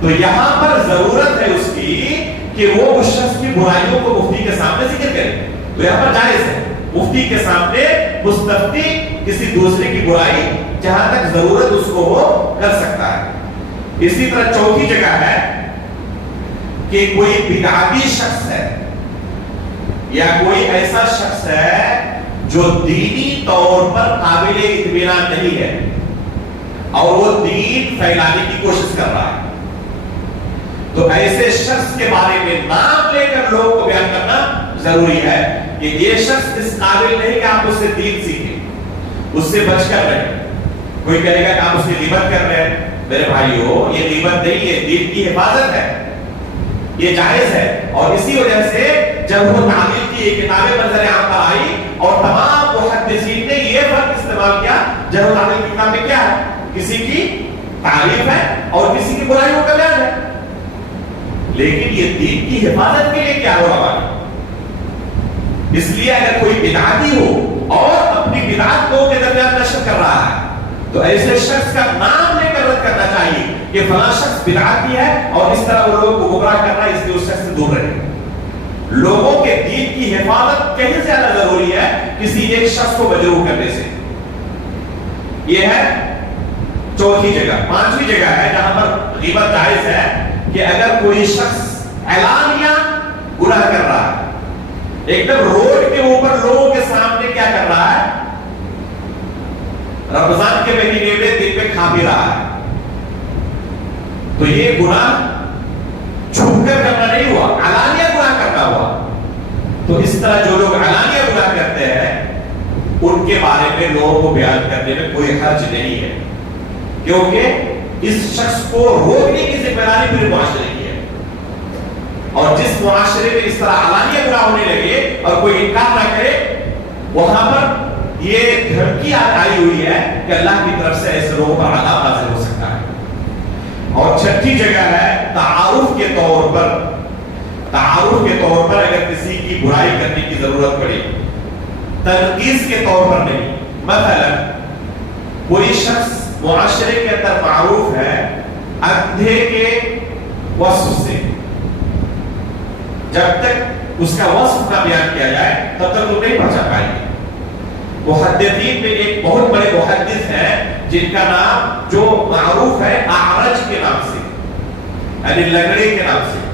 تو یہاں پر ضرورت ہے اس کی کہ وہ اس شخص کی برائیوں کو مفتی کے سامنے ذکر کرے. تو یہاں پر جائز ہے مفتی کے سامنے مستفتی کسی دوسرے کی برائی جہاں تک ضرورت اس کو ہو کر سکتا ہے. اسی طرح چوتھی جگہ ہے کہ کوئی بدعتی شخص ہے یا کوئی ایسا شخص ہے جو دینی طور پر قابل اطمینان نہیں ہے اور وہ دین پھیلانے کی کوشش کر رہا ہے. تو ایسے شخص کے بارے میں نام لے کر لوگوں کو بیان کرنا ضروری ہے کہ یہ شخص اس قابل نہیں کہ آپ اس سے دین سیکھیں، اس سے بچ کر رہیں. کوئی کہے گا کہ آپ اس کی غیبت کر رہے ہیں. میرے بھائیو، یہ غیبت نہیں ہے، دین کی حفاظت ہے، یہ جائز ہے. اور اسی وجہ سے جب وہ تعلیل کی یہ کتابیں منظر عام پر آئی اور تمام محدثین نے یہ فرق استعمال کیا، جب وہ تعلیل کی کتابیں کیا ہے؟ کسی کی تعریف ہے اور کسی کی برائیوں کا بیان ہے. لیکن یہ دین کی حفاظت کے لیے کیا ہو رہا ہے؟ اس لیے اگر کوئی بدعتی ہو اور اپنی بدعت لوگوں کے درمیان نشر کر رہا ہے تو ایسے شخص کا نام لے کر رد کرنا چاہیے کہ فلاں شخص بدعتی ہے اور اس طرح وہ لوگوں کو گمراہ کر رہا ہے، اس لیے اس شخص سے دور رہے. لوگوں کے دین کی حفاظت کہیں زیادہ ضروری ہے کسی ایک شخص کو مجروح کرنے سے. یہ ہے چوتھی جگہ. پانچویں جگہ ہے جہاں پر غیبت جائز ہے کہ اگر کوئی شخص اعلانیہ گناہ کر رہا ہے، ایک دم روڈ کے اوپر لوگوں کے سامنے کیا کر رہا ہے؟ رمضان کے مہینے میں دن میں کھا پی رہا ہے، تو یہ گناہ چھپ کر کرنا نہیں ہوا، اعلانیہ گناہ کرنا ہوا. تو اس طرح جو لوگ اعلانیہ گناہ کرتے ہیں ان کے بارے میں لوگوں کو بیان کرنے میں کوئی حرج نہیں ہے، کیونکہ اس شخص کو روکنے کی ذمہ داری پورے معاشرے کی ہے. اور جس معاشرے میں اس طرح اعلانیہ گناہ ہونے لگے اور کوئی انکار نہ کرے، وہاں پر یہ دھمکی آئی ہوئی ہے کہ اللہ کی طرف سے ایسے لوگوں پر عذاب نازل ہو سکتا ہے. اور چھٹی جگہ ہے تعارف کے طور پر. تعارف کے طور پر اگر کسی کی برائی کرنے کی ضرورت پڑے، تنقیص کے طور پر نہیں. مثلا کوئی شخص معاشرے کے اندر معروف ہے اندھے کے وصف سے، جب تک اس کا وصف نہ بیان کیا جائے تب تک وہ نہیں پہچان پائیں گے. محدثین میں ایک بہت بڑے محدث ہیں جن کا نام جو معروف ہے اعرج کے نام سے، یعنی لنگڑے کے نام سے.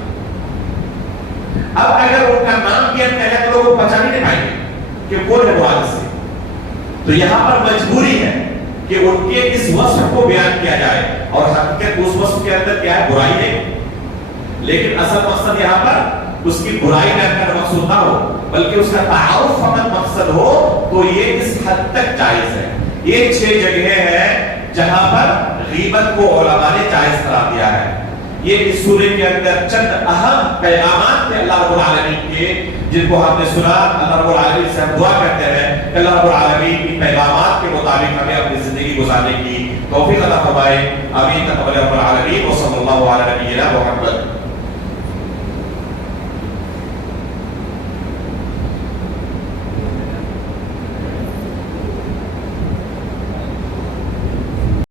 اب اگر ان کا نام بیان کیا جائے تو لوگ پہچان نہیں پائیں گے کہ کون ہے محدث سے. تو یہاں پر مجبوری ہے کہ ان کے اس وصف کو بیان کیا جائے، اور حقیقت اس وصف کے اندر کیا ہے؟ برائی ہے. لیکن اصل مقصد یہاں پر اس کی برائی بیان کرنا مقصود نہ ہو، بلکہ اس کا تعارف فقط مقصد ہو، تو یہ اس حد تک جائز ہے. یہ 6 جگہیں ہیں جہاں پر غیبت کو علماء نے جائز قرار دیا ہے. یہ اس سورے کے اندر چند اہم پیغامات تھے اللہ رب العالمین کے، جن کو ہم نے سنا۔ اللہ رب العالمین سے ہم دعا کرتے ہیں کہ اللہ رب العالمین ان پیغامات کے مطابق ہمیں اپنی زندگی گزارنے کی توفیق عطا فرمائے۔ آمین تقبل رب العالمین، وصلی اللہ علی نبینا محمد۔